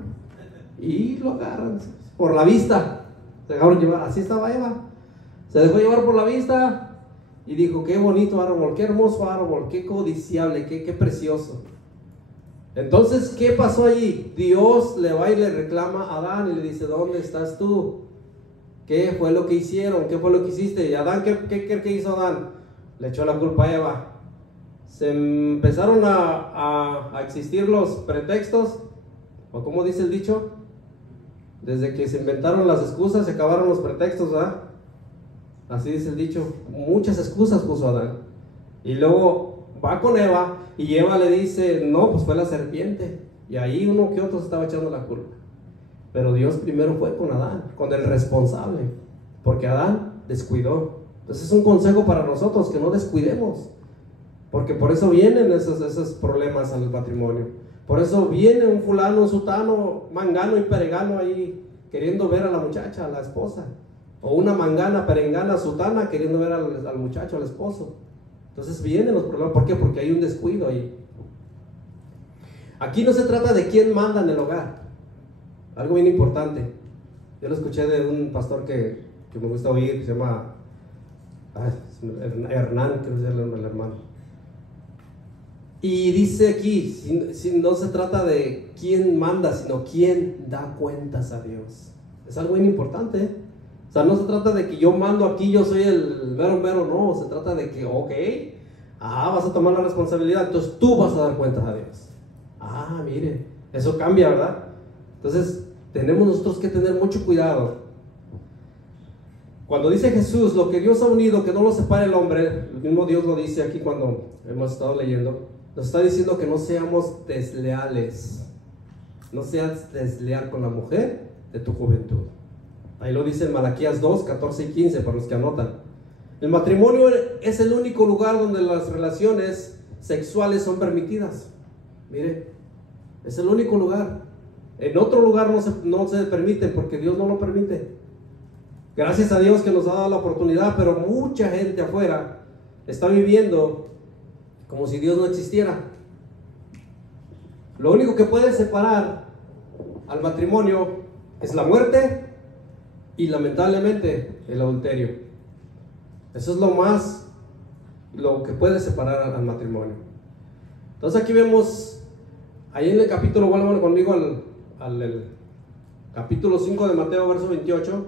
y lo agarran por la vista. Se dejaron llevar, así estaba Eva, se dejó llevar por la vista y dijo, qué bonito árbol, qué hermoso árbol, qué codiciable, qué precioso. Entonces, ¿qué pasó allí? Dios le va y le reclama a Adán y le dice, ¿dónde estás tú? ¿Qué fue lo que hicieron? ¿Qué fue lo que hiciste? Y Adán, ¿qué hizo Adán? Le echó la culpa a Eva. Se empezaron a existir los pretextos, o como dice el dicho, desde que se inventaron las excusas se acabaron los pretextos, ¿verdad? Así dice el dicho, muchas excusas puso Adán. Y luego va con Eva y Eva le dice, no, pues fue la serpiente. Y ahí uno que otro se estaba echando la culpa. Pero Dios primero fue con Adán, con el responsable, porque Adán descuidó. Entonces es un consejo para nosotros, que no descuidemos, porque por eso vienen esos problemas al matrimonio. Por eso viene un fulano, un sutano, mangano y peregano ahí queriendo ver a la muchacha, a la esposa, o una mangana, perengana, sutana queriendo ver al muchacho, al esposo. Entonces vienen los problemas. ¿Por qué? Porque hay un descuido ahí. Aquí no se trata de quién manda en el hogar. Algo bien importante. Yo lo escuché de un pastor que me gusta oír, que se llama Hernán, creo que es el hermano. Y dice aquí, si no se trata de quién manda, sino quién da cuentas a Dios. Es algo bien importante, ¿eh? O sea, no se trata de que yo mando aquí, yo soy el mero, no. Se trata de que, vas a tomar la responsabilidad, entonces tú vas a dar cuentas a Dios. Mire, eso cambia, ¿verdad? Entonces, tenemos nosotros que tener mucho cuidado. Cuando dice Jesús, lo que Dios ha unido, que no lo separe el hombre, el mismo Dios lo dice aquí cuando hemos estado leyendo, nos está diciendo que no seamos desleales. No seas desleal con la mujer de tu juventud. Ahí lo dice en Malaquías 2, 14 y 15, para los que anotan. El matrimonio es el único lugar donde las relaciones sexuales son permitidas. Mire, es el único lugar. En otro lugar no se permite, porque Dios no lo permite. Gracias a Dios que nos ha dado la oportunidad, pero mucha gente afuera está viviendo como si Dios no existiera. Lo único que puede separar al matrimonio es la muerte y lamentablemente el adulterio. Eso es lo que puede separar al matrimonio. Entonces aquí vemos, ahí en el capítulo, vuelvan conmigo al capítulo 5 de Mateo, verso 28.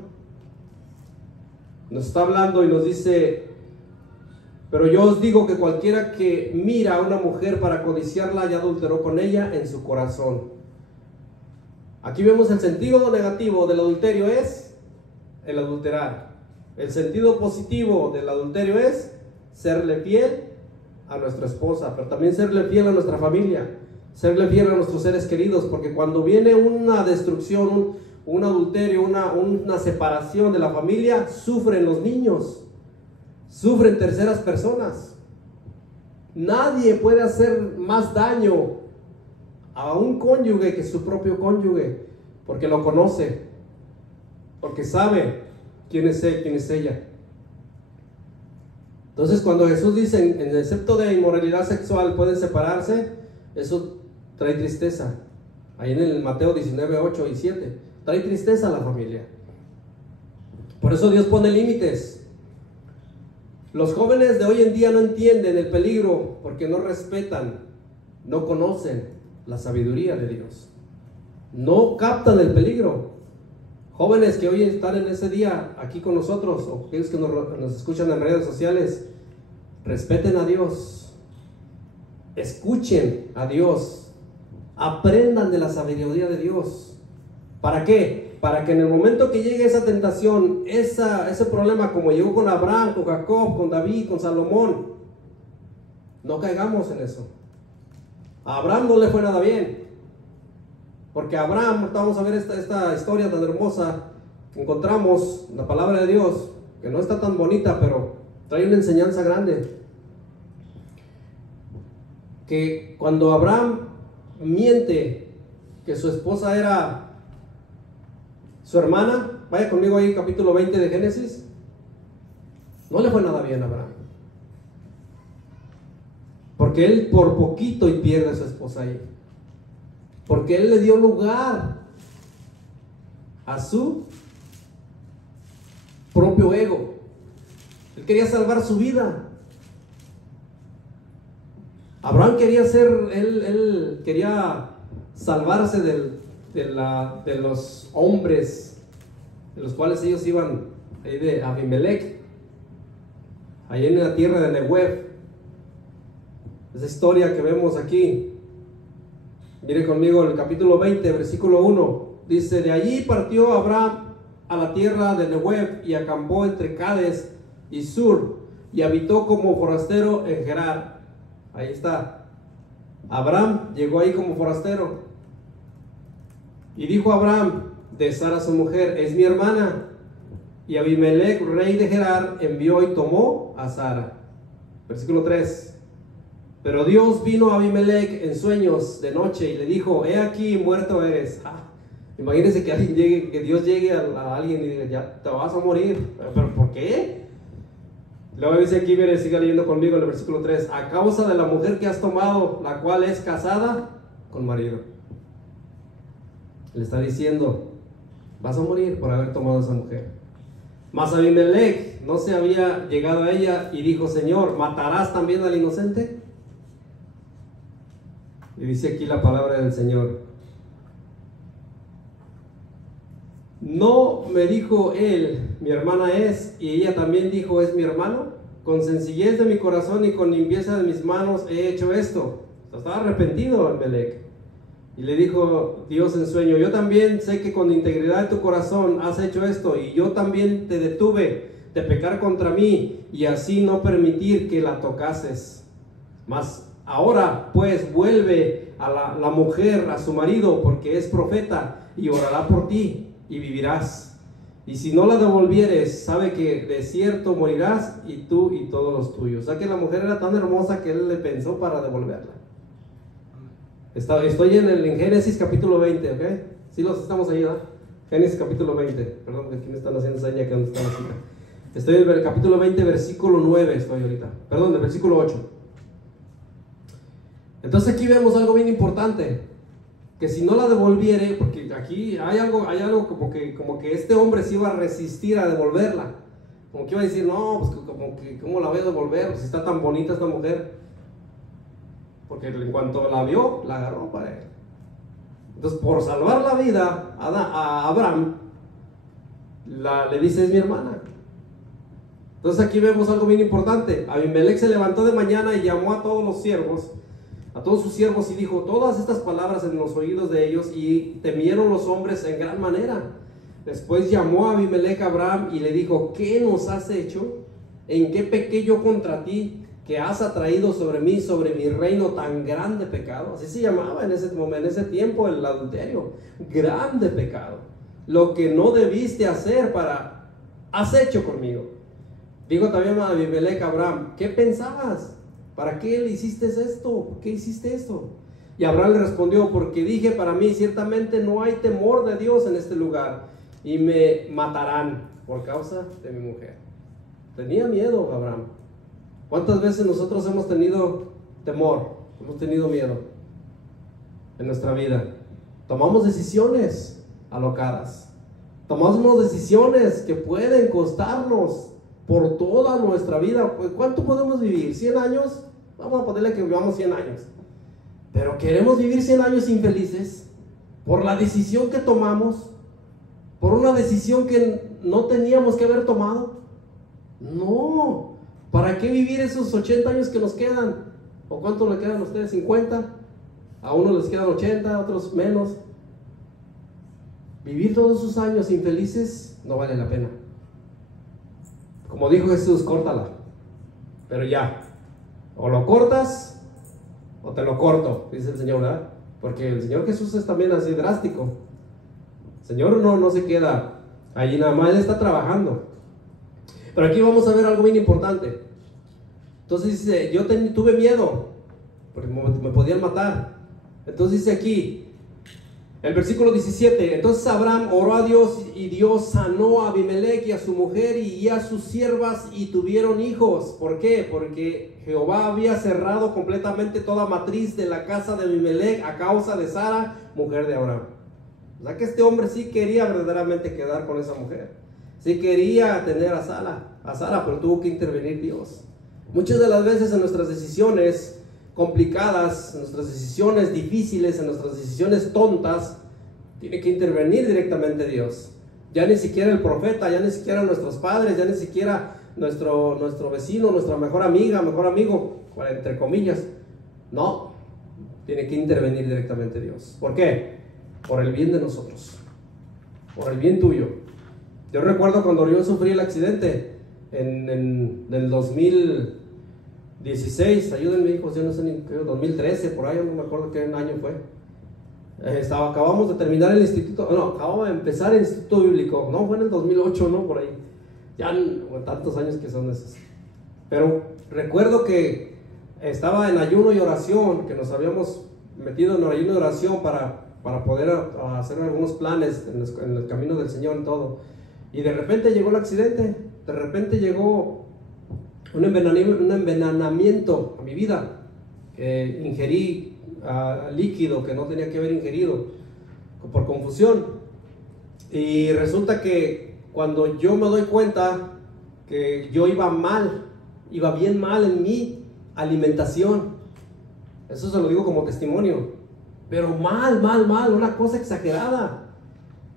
Nos está hablando y nos dice: pero yo os digo que cualquiera que mira a una mujer para codiciarla ya adulteró con ella en su corazón. Aquí vemos el sentido negativo del adulterio es el adulterar. El sentido positivo del adulterio es serle fiel a nuestra esposa, pero también serle fiel a nuestra familia, serle fiel a nuestros seres queridos, porque cuando viene una destrucción, un adulterio, una separación de la familia, sufren los niños, sufren terceras personas. Nadie puede hacer más daño a un cónyuge que su propio cónyuge, porque lo conoce, porque sabe quién es él, quién es ella. Entonces, cuando Jesús dice en el excepto de inmoralidad sexual pueden separarse, eso trae tristeza. Ahí en el Mateo 19, 8 y 7 trae tristeza a la familia. Por eso Dios pone límites. Los jóvenes de hoy en día no entienden el peligro porque no respetan, no conocen la sabiduría de Dios, no captan el peligro. Jóvenes que hoy están en ese día aquí con nosotros, o aquellos que nos escuchan en redes sociales, respeten a Dios, escuchen a Dios, aprendan de la sabiduría de Dios. ¿Para qué? Para que en el momento que llegue esa tentación, ese problema como llegó con Abraham, con Jacob, con David, con Salomón, no caigamos en eso. A Abraham no le fue nada bien, porque Abraham, vamos a ver esta historia tan hermosa que encontramos en la palabra de Dios, que no está tan bonita, pero trae una enseñanza grande. Que cuando Abraham miente que su esposa era su hermana, vaya conmigo ahí capítulo 20 de Génesis, no le fue nada bien a Abraham, porque él por poquito y pierde a su esposa ahí, porque él le dio lugar a su propio ego. Él quería salvar su vida. Abraham quería él quería salvarse de los hombres de los cuales ellos iban, ahí de Abimelech, ahí en la tierra de Negev. Esa historia que vemos aquí. Mire conmigo el capítulo 20, versículo 1. Dice: de allí partió Abraham a la tierra de Negev y acampó entre Cades y Sur y habitó como forastero en Gerar. Ahí está. Abraham llegó ahí como forastero. Y dijo Abraham de Sara su mujer: es mi hermana. Y Abimelech, rey de Gerar, envió y tomó a Sara. Versículo 3. Pero Dios vino a Abimelech en sueños de noche y le dijo: he aquí, muerto eres. Imagínense que Dios llegue a alguien y diga: ya te vas a morir. ¿Pero por qué? Luego dice aquí, mire, siga leyendo conmigo en el versículo 3: a causa de la mujer que has tomado, la cual es casada con marido. Le está diciendo: vas a morir por haber tomado a esa mujer. Mas Abimelech no se había llegado a ella y dijo: Señor, ¿matarás también al inocente? Y dice aquí la palabra del Señor: no me dijo él, mi hermana es, y ella también dijo, es mi hermano. Con sencillez de mi corazón y con limpieza de mis manos he hecho esto. Estaba arrepentido Abimelech. Y le dijo Dios en sueño: yo también sé que con integridad de tu corazón has hecho esto, y yo también te detuve de pecar contra mí y así no permitir que la tocases. Mas ahora pues vuelve a la mujer a su marido, porque es profeta, y orará por ti y vivirás. Y si no la devolvieres, sabe que de cierto morirás, y tú y todos los tuyos. O sea que la mujer era tan hermosa que él le pensó para devolverla. Estoy en Génesis capítulo 20, ¿ok? Sí, los estamos ahí, ¿verdad? Génesis capítulo 20. Perdón, que aquí me están haciendo seña que no está la cita. Estoy en el capítulo 20, versículo 9 estoy ahorita. Perdón, el versículo 8. Entonces aquí vemos algo bien importante. Que si no la devolviere, porque aquí hay algo como que este hombre se iba a resistir a devolverla. Como que iba a decir: no, pues como que ¿cómo la voy a devolver? Pues si está tan bonita esta mujer. Porque en cuanto la vio, la agarró para él. Entonces, por salvar la vida a Abraham, le dice: es mi hermana. Entonces aquí vemos algo bien importante. Abimelech se levantó de mañana y llamó a todos los siervos, a todos sus siervos, y dijo todas estas palabras en los oídos de ellos, y temieron los hombres en gran manera. Después llamó a Abimelech a Abraham y le dijo: ¿qué nos has hecho? ¿En qué pequé yo contra ti, que has atraído sobre mí, sobre mi reino, tan grande pecado? Así se llamaba en ese momento, en ese tiempo, el adulterio. Grande pecado. Lo que no debiste hacer has hecho conmigo. Dijo también a Abimelech a Abraham: ¿qué pensabas? ¿Para qué le hiciste esto? ¿Por qué hiciste esto? Y Abraham le respondió: porque dije para mí, ciertamente no hay temor de Dios en este lugar, y me matarán por causa de mi mujer. Tenía miedo Abraham. ¿Cuántas veces nosotros hemos tenido temor, hemos tenido miedo en nuestra vida? Tomamos decisiones alocadas, tomamos decisiones que pueden costarnos por toda nuestra vida. Pues, ¿cuánto podemos vivir? ¿100 años? Vamos a ponerle que vivamos 100 años. Pero queremos vivir 100 años infelices por la decisión que tomamos, por una decisión que no teníamos que haber tomado. No. ¿Para qué vivir esos 80 años que nos quedan? ¿O cuánto le quedan a ustedes? ¿50? A unos les quedan 80, a otros menos. Vivir todos esos años infelices no vale la pena. Como dijo Jesús, córtala. Pero ya, o lo cortas o te lo corto, dice el Señor, ¿verdad? Porque el Señor Jesús es también así drástico. El Señor no se queda allí nada más, Él está trabajando. Pero aquí vamos a ver algo bien importante. Entonces dice: yo tuve miedo porque me podían matar. Entonces dice aquí el versículo 17: entonces Abraham oró a Dios, y Dios sanó a Abimelech y a su mujer y a sus siervas, y tuvieron hijos. ¿Por qué? Porque Jehová había cerrado completamente toda matriz de la casa de Abimelech a causa de Sara, mujer de Abraham. O sea que este hombre sí quería verdaderamente quedar con esa mujer, sí quería tener a Sara, pero tuvo que intervenir Dios. Muchas de las veces en nuestras decisiones complicadas, en nuestras decisiones difíciles, en nuestras decisiones tontas, tiene que intervenir directamente Dios. Ya ni siquiera el profeta, ya ni siquiera nuestros padres, ya ni siquiera nuestro vecino, nuestra mejor amiga, mejor amigo, entre comillas. No, tiene que intervenir directamente Dios. ¿Por qué? Por el bien de nosotros, por el bien tuyo. Yo recuerdo cuando yo sufrí el accidente en el 2016, ayúdenme hijos, yo no sé ni, creo 2013, por ahí, no me acuerdo qué año fue. Acabamos de terminar el instituto, acabamos de empezar el instituto bíblico, no, fue en el 2008, no, por ahí. Ya tantos años que son esos. Pero recuerdo que estaba en ayuno y oración, que nos habíamos metido en ayuno y oración para poder hacer algunos planes en el camino del Señor y todo. Y de repente llegó el accidente, de repente llegó un envenenamiento a mi vida. Ingerí líquido que no tenía que haber ingerido por confusión. Y resulta que cuando yo me doy cuenta que yo iba bien mal en mi alimentación, eso se lo digo como testimonio, pero mal, una cosa exagerada.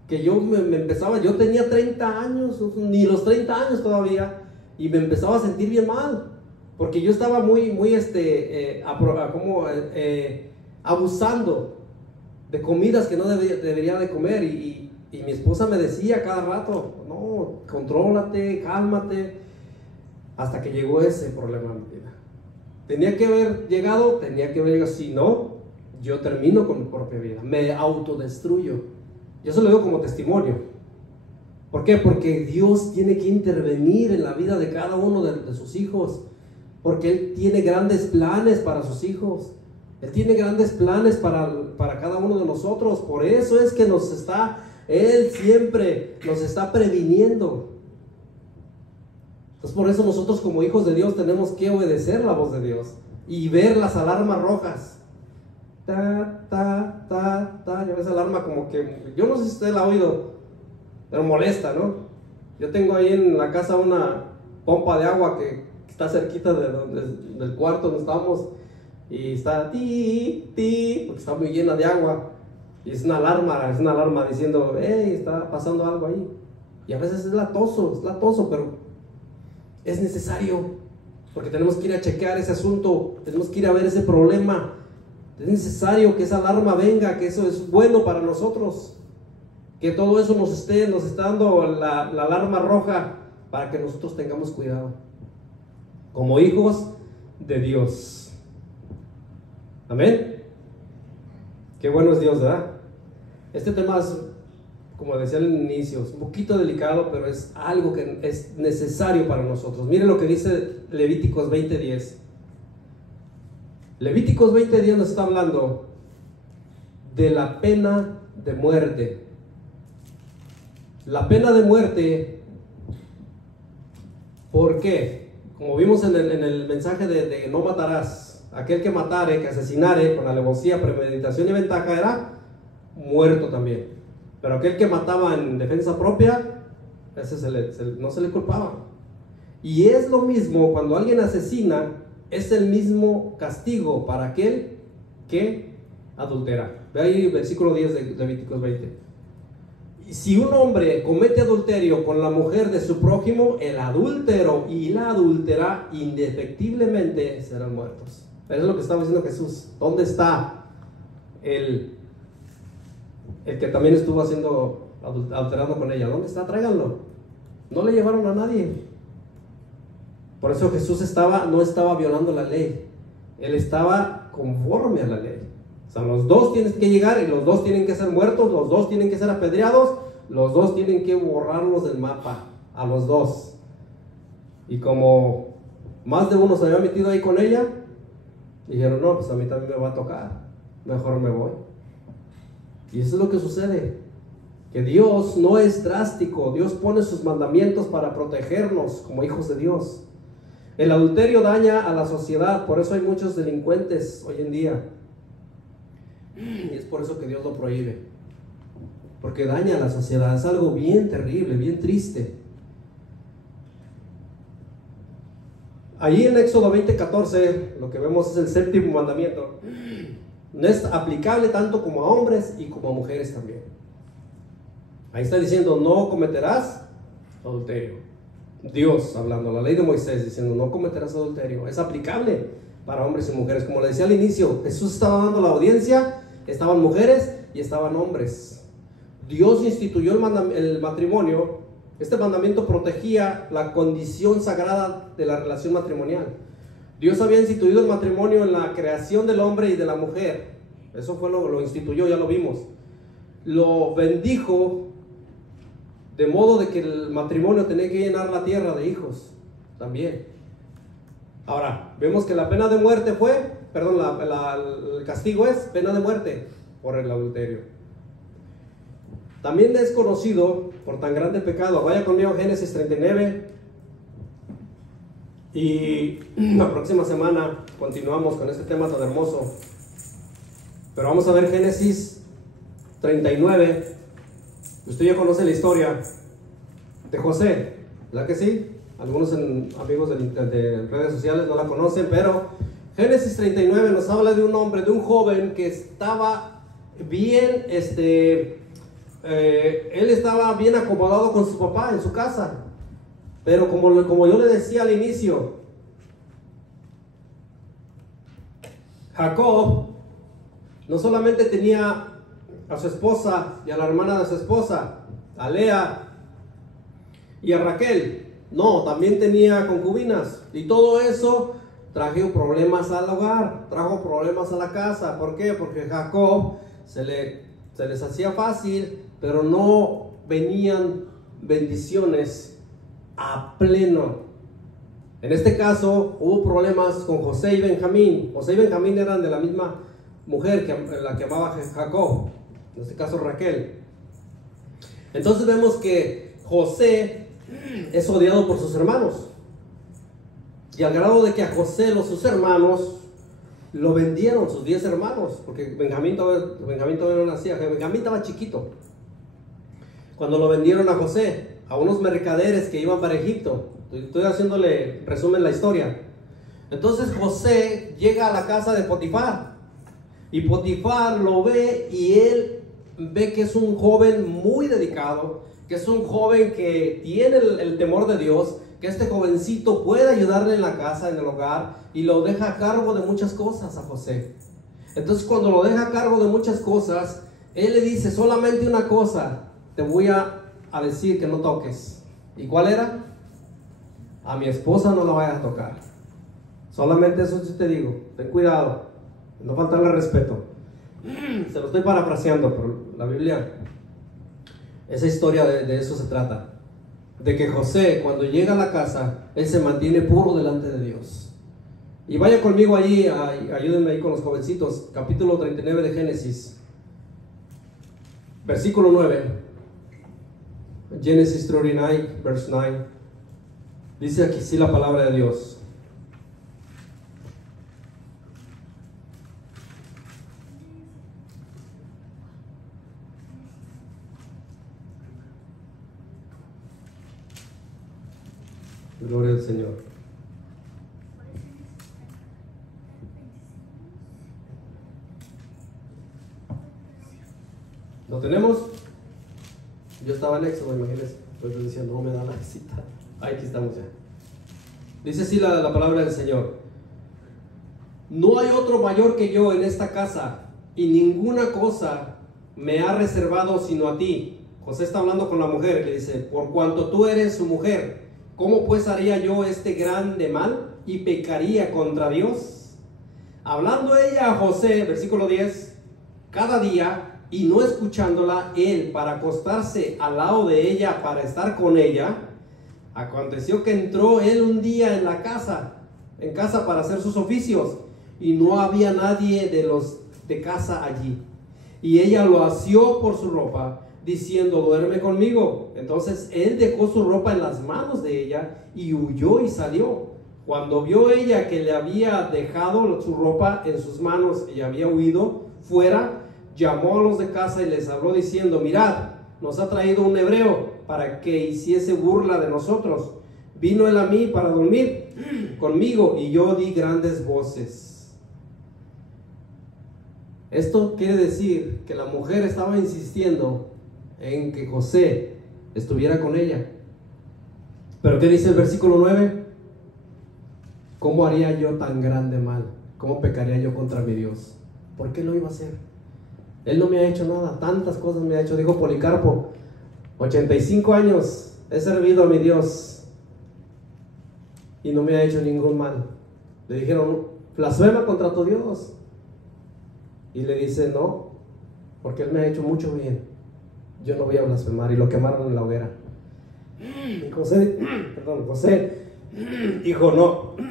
Que yo me empezaba, yo tenía 30 años, ni los 30 años todavía, y me empezaba a sentir bien mal, porque yo estaba muy abusando de comidas que no debería de comer, y mi esposa me decía cada rato: no, contrólate, cálmate, hasta que llegó ese problema en mi vida. Tenía que haber llegado, si no, yo termino con mi propia vida, me autodestruyo. Yo se lo digo como testimonio. ¿Por qué? Porque Dios tiene que intervenir en la vida de cada uno de sus hijos, porque Él tiene grandes planes para sus hijos. Él tiene grandes planes para cada uno de nosotros. Por eso es que Él siempre nos está previniendo. Entonces por eso nosotros como hijos de Dios tenemos que obedecer la voz de Dios y ver las alarmas rojas. Ya ves, alarma como que, yo no sé si usted la ha oído, pero molesta, ¿no? Yo tengo ahí en la casa una pompa de agua que está cerquita del cuarto donde estamos, y está porque está muy llena de agua, y es una alarma diciendo: hey, está pasando algo ahí. Y a veces es latoso, pero es necesario, porque tenemos que ir a chequear ese asunto, tenemos que ir a ver ese problema. Es necesario que esa alarma venga, que eso es bueno para nosotros. que todo eso nos está dando la alarma roja para que nosotros tengamos cuidado como hijos de Dios. Amén. Qué bueno es Dios, ¿verdad? Este tema es, como decía al inicio, es un poquito delicado, pero es algo que es necesario para nosotros. Miren lo que dice Levíticos 20:10. Levíticos 20:10 nos está hablando de la pena de muerte. La pena de muerte, ¿por qué? Como vimos en el mensaje de no matarás, aquel que matare, que asesinare con alevosía, premeditación y ventaja era muerto también. Pero aquel que mataba en defensa propia, ese no se le culpaba. Y es lo mismo cuando alguien asesina, es el mismo castigo para aquel que adultera. Ve ahí versículo 10 de Levíticos 20. Si un hombre comete adulterio con la mujer de su prójimo, el adúltero y la adúltera indefectiblemente serán muertos. Eso es lo que estaba diciendo Jesús. ¿Dónde está el que también estuvo adulterando con ella? ¿Dónde está? Tráiganlo. No le llevaron a nadie. Por eso Jesús no estaba violando la ley. Él estaba conforme a la ley. O sea, los dos tienen que llegar y los dos tienen que ser muertos, los dos tienen que ser apedreados, los dos tienen que borrarlos del mapa, a los dos. Y como más de uno se había metido ahí con ella, dijeron, no, pues a mí también me va a tocar, mejor me voy. Y eso es lo que sucede, que Dios no es drástico. Dios pone sus mandamientos para protegernos como hijos de Dios. El adulterio daña a la sociedad, por eso hay muchos delincuentes hoy en día. Y es por eso que Dios lo prohíbe, porque daña a la sociedad. Es algo bien terrible, bien triste. Ahí en Éxodo 20:14 lo que vemos es el séptimo mandamiento. No es aplicable tanto como a hombres y como a mujeres también. Ahí está diciendo, no cometerás adulterio. Dios hablando, la ley de Moisés diciendo, no cometerás adulterio. Es aplicable para hombres y mujeres. Como le decía al inicio, Jesús estaba dando la audiencia. Estaban mujeres y estaban hombres. Dios instituyó el matrimonio. Este mandamiento protegía la condición sagrada de la relación matrimonial. Dios había instituido el matrimonio en la creación del hombre y de la mujer. Eso fue lo instituyó, ya lo vimos. Lo bendijo de modo de que el matrimonio tenía que llenar la tierra de hijos también. Ahora, vemos que la pena de muerte el castigo es pena de muerte por el adulterio. También es conocido por tan grande pecado. Vaya conmigo a Génesis 39. Y la próxima semana continuamos con este tema tan hermoso. Pero vamos a ver Génesis 39. Usted ya conoce la historia de José, ¿verdad que sí? Algunos amigos de redes sociales no la conocen, pero Génesis 39 nos habla de un hombre, de un joven que estaba bien, él estaba bien acomodado con su papá en su casa. Pero como yo le decía al inicio, Jacob no solamente tenía a su esposa y a la hermana de su esposa, a Lea y a Raquel. No, también tenía concubinas. Y todo eso trajo problemas al hogar, trajo problemas a la casa. ¿Por qué? Porque Jacob se les hacía fácil, pero no venían bendiciones a pleno. En este caso hubo problemas con José y Benjamín. José y Benjamín eran de la misma mujer la que amaba Jacob, en este caso Raquel. Entonces vemos que José es odiado por sus hermanos, y al grado de que a José sus hermanos lo vendieron, sus 10 hermanos, porque Benjamín todavía no nacía. Benjamín estaba chiquito cuando lo vendieron a José, a unos mercaderes que iban para Egipto. Estoy haciéndole resumen la historia. Entonces José llega a la casa de Potifar, y Potifar lo ve, y él ve que es un joven muy dedicado, que es un joven que tiene el temor de Dios, que este jovencito puede ayudarle en la casa, en el hogar, y lo deja a cargo de muchas cosas a José. Entonces cuando lo deja a cargo de muchas cosas, él le dice solamente una cosa: te voy a decir que no toques. ¿Y cuál era? A mi esposa no la vayas a tocar. Solamente eso sí te digo, ten cuidado, no faltarle respeto. Se lo estoy parafraseando, pero la Biblia, esa historia de eso se trata. De que José, cuando llega a la casa, él se mantiene puro delante de Dios. Y vaya conmigo allí, ayúdenme ahí con los jovencitos, capítulo 39 de Génesis, versículo 9. Génesis 39, verse 9. Dice aquí sí la palabra de Dios. Gloria al Señor. ¿Lo tenemos? Yo estaba en Éxodo, imagínense. Entonces decía, no me da la cita. Aquí estamos ya. Dice así la palabra del Señor: no hay otro mayor que yo en esta casa, y ninguna cosa me ha reservado sino a ti. José está hablando con la mujer, que dice: por cuanto tú eres su mujer, ¿cómo pues haría yo este grande mal y pecaría contra Dios? Hablando ella a José, versículo 10, cada día, y no escuchándola él para acostarse al lado de ella para estar con ella, aconteció que entró él un día en casa para hacer sus oficios, y no había nadie de los de casa allí. Y ella lo asió por su ropa, diciendo: duerme conmigo. Entonces él dejó su ropa en las manos de ella y huyó y salió. Cuando vio ella que le había dejado su ropa en sus manos y había huido fuera, llamó a los de casa y les habló diciendo: mirad, nos ha traído un hebreo para que hiciese burla de nosotros. Vino él a mí para dormir conmigo, y yo di grandes voces. Esto quiere decir que la mujer estaba insistiendo en que José estuviera con ella. Pero ¿qué dice el versículo 9? ¿Cómo haría yo tan grande mal? ¿Cómo pecaría yo contra mi Dios? ¿Por qué lo iba a hacer? Él no me ha hecho nada, tantas cosas me ha hecho. Dijo Policarpo: 85 años he servido a mi Dios y no me ha hecho ningún mal. Le dijeron: blasfema contra tu Dios. Y le dice: no, porque él me ha hecho mucho bien, yo no voy a blasfemar. Y lo quemaron en la hoguera. Y José dijo: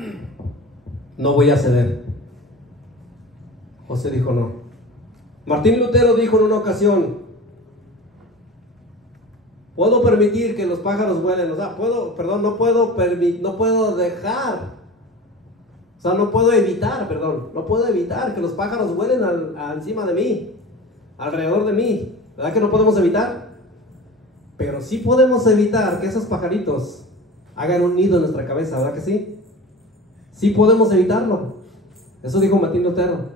no voy a ceder. José dijo no. Martín Lutero dijo en una ocasión: puedo permitir que los pájaros vuelen, no puedo dejar, no puedo evitar que los pájaros vuelen encima de mí, alrededor de mí. ¿Verdad que no podemos evitar? Pero sí podemos evitar que esos pajaritos hagan un nido en nuestra cabeza, ¿verdad que sí? Sí podemos evitarlo. Eso dijo Martín Lutero.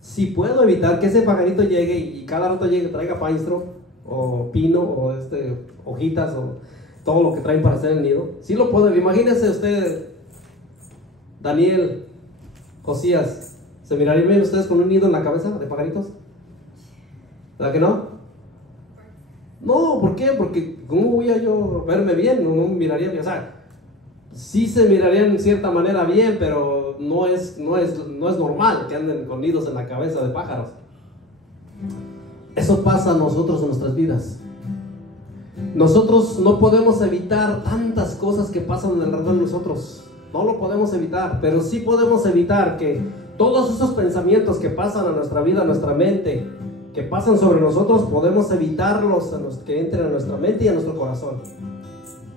Si puedo evitar que ese pajarito llegue y cada rato llegue, traiga pine straw o pino o hojitas o todo lo que traen para hacer el nido, sí lo puedo. Imagínense usted, Daniel, Josías, ¿se mirarían bien ustedes con un nido en la cabeza de pajaritos? ¿Verdad que no? No, ¿por qué? Porque ¿cómo voy a yo verme bien? No me miraría bien. O sea, sí se mirarían en cierta manera bien, pero no es normal que anden con nidos en la cabeza de pájaros. Eso pasa a nosotros en nuestras vidas. Nosotros no podemos evitar tantas cosas que pasan alrededor de nosotros. No lo podemos evitar, pero sí podemos evitar que todos esos pensamientos que pasan a nuestra vida, a nuestra mente, que pasan sobre nosotros, podemos evitarlos que entren a nuestra mente y a nuestro corazón.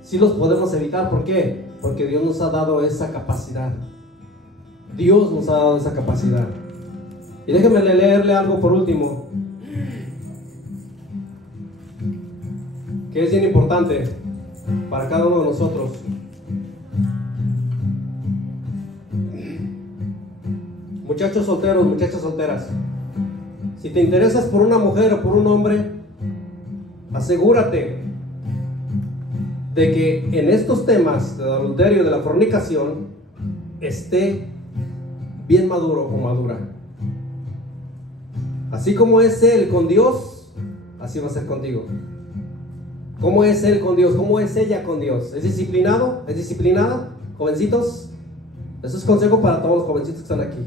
Sí los podemos evitar. ¿Por qué? Porque Dios nos ha dado esa capacidad. Dios nos ha dado esa capacidad. Y déjenme leerle algo por último, que es bien importante para cada uno de nosotros. Muchachos solteros, muchachas solteras, si te interesas por una mujer o por un hombre, asegúrate de que en estos temas del adulterio, de la fornicación, esté bien maduro o madura. Así como es él con Dios, así va a ser contigo. ¿Cómo es él con Dios? ¿Cómo es ella con Dios? ¿Es disciplinado? ¿Es disciplinada? Jovencitos, eso es consejo para todos los jovencitos que están aquí.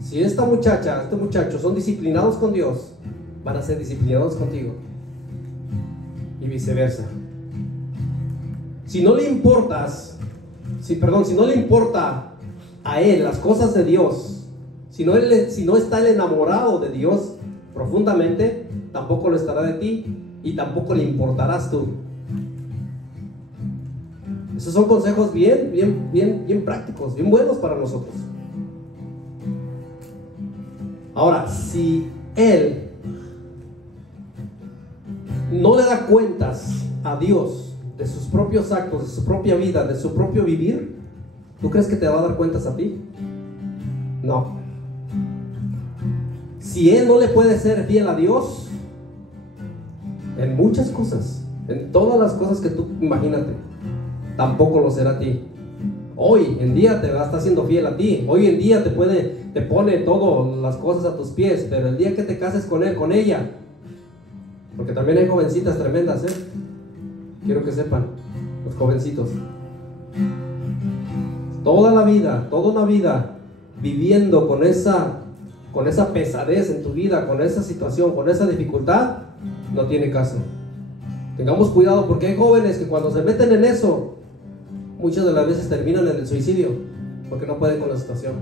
Si esta muchacha, este muchacho son disciplinados con Dios, van a ser disciplinados contigo. Y viceversa. Si no le importas, si no le importa a él las cosas de Dios, si no está él enamorado de Dios profundamente, tampoco lo estará de ti y tampoco le importarás tú. Esos son consejos bien prácticos, bien buenos para nosotros. Ahora, si él no le da cuentas a Dios de sus propios actos, de su propia vida, de su propio vivir, ¿tú crees que te va a dar cuentas a ti? No. Si él no le puede ser fiel a Dios en muchas cosas, en todas las cosas que tú imagínate, tampoco lo será a ti. Hoy en día te va a estar siendo fiel a ti. Hoy en día te pone todas las cosas a tus pies, pero el día que te cases con él, con ella, porque también hay jovencitas tremendas, quiero que sepan, los jovencitos, toda una vida viviendo con esa pesadez en tu vida, con esa situación, con esa dificultad, no tiene caso. Tengamos cuidado, porque hay jóvenes que cuando se meten en eso, muchas de las veces terminan en el suicidio, porque no pueden con la situación.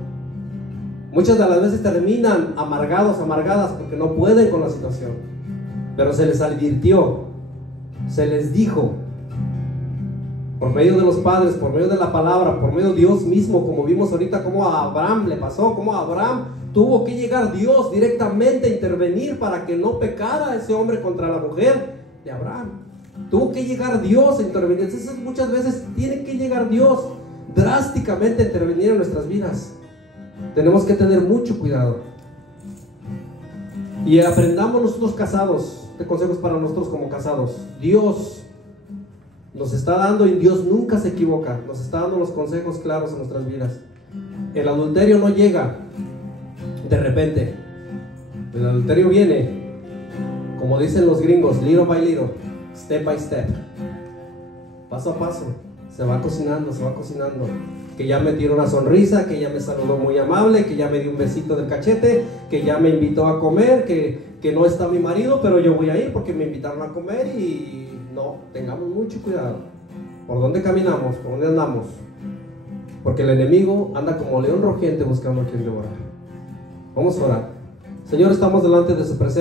Muchas de las veces terminan amargados, amargadas, porque no pueden con la situación. Pero se les advirtió, se les dijo, por medio de los padres, por medio de la palabra, por medio de Dios mismo, como vimos ahorita, como a Abraham le pasó, como a Abraham tuvo que llegar Dios directamente a intervenir para que no pecara ese hombre contra la mujer de Abraham. Tuvo que llegar Dios a intervenir. Entonces muchas veces tiene que llegar Dios drásticamente a intervenir en nuestras vidas. Tenemos que tener mucho cuidado. Y aprendamos nosotros casados, este consejo es para nosotros como casados. Dios nos está dando, y Dios nunca se equivoca, nos está dando los consejos claros en nuestras vidas. El adulterio no llega de repente. El adulterio viene, como dicen los gringos, little by little, step by step, paso a paso. Se va cocinando, se va cocinando. Que ya me tiró una sonrisa, que ya me saludó muy amable, que ya me dio un besito del cachete, que ya me invitó a comer, que no está mi marido, pero yo voy a ir porque me invitaron a comer. Y no, tengamos mucho cuidado. ¿Por dónde caminamos? ¿Por dónde andamos? Porque el enemigo anda como león rugiente buscando a quien devorar. Vamos a orar. Señor, estamos delante de su presencia.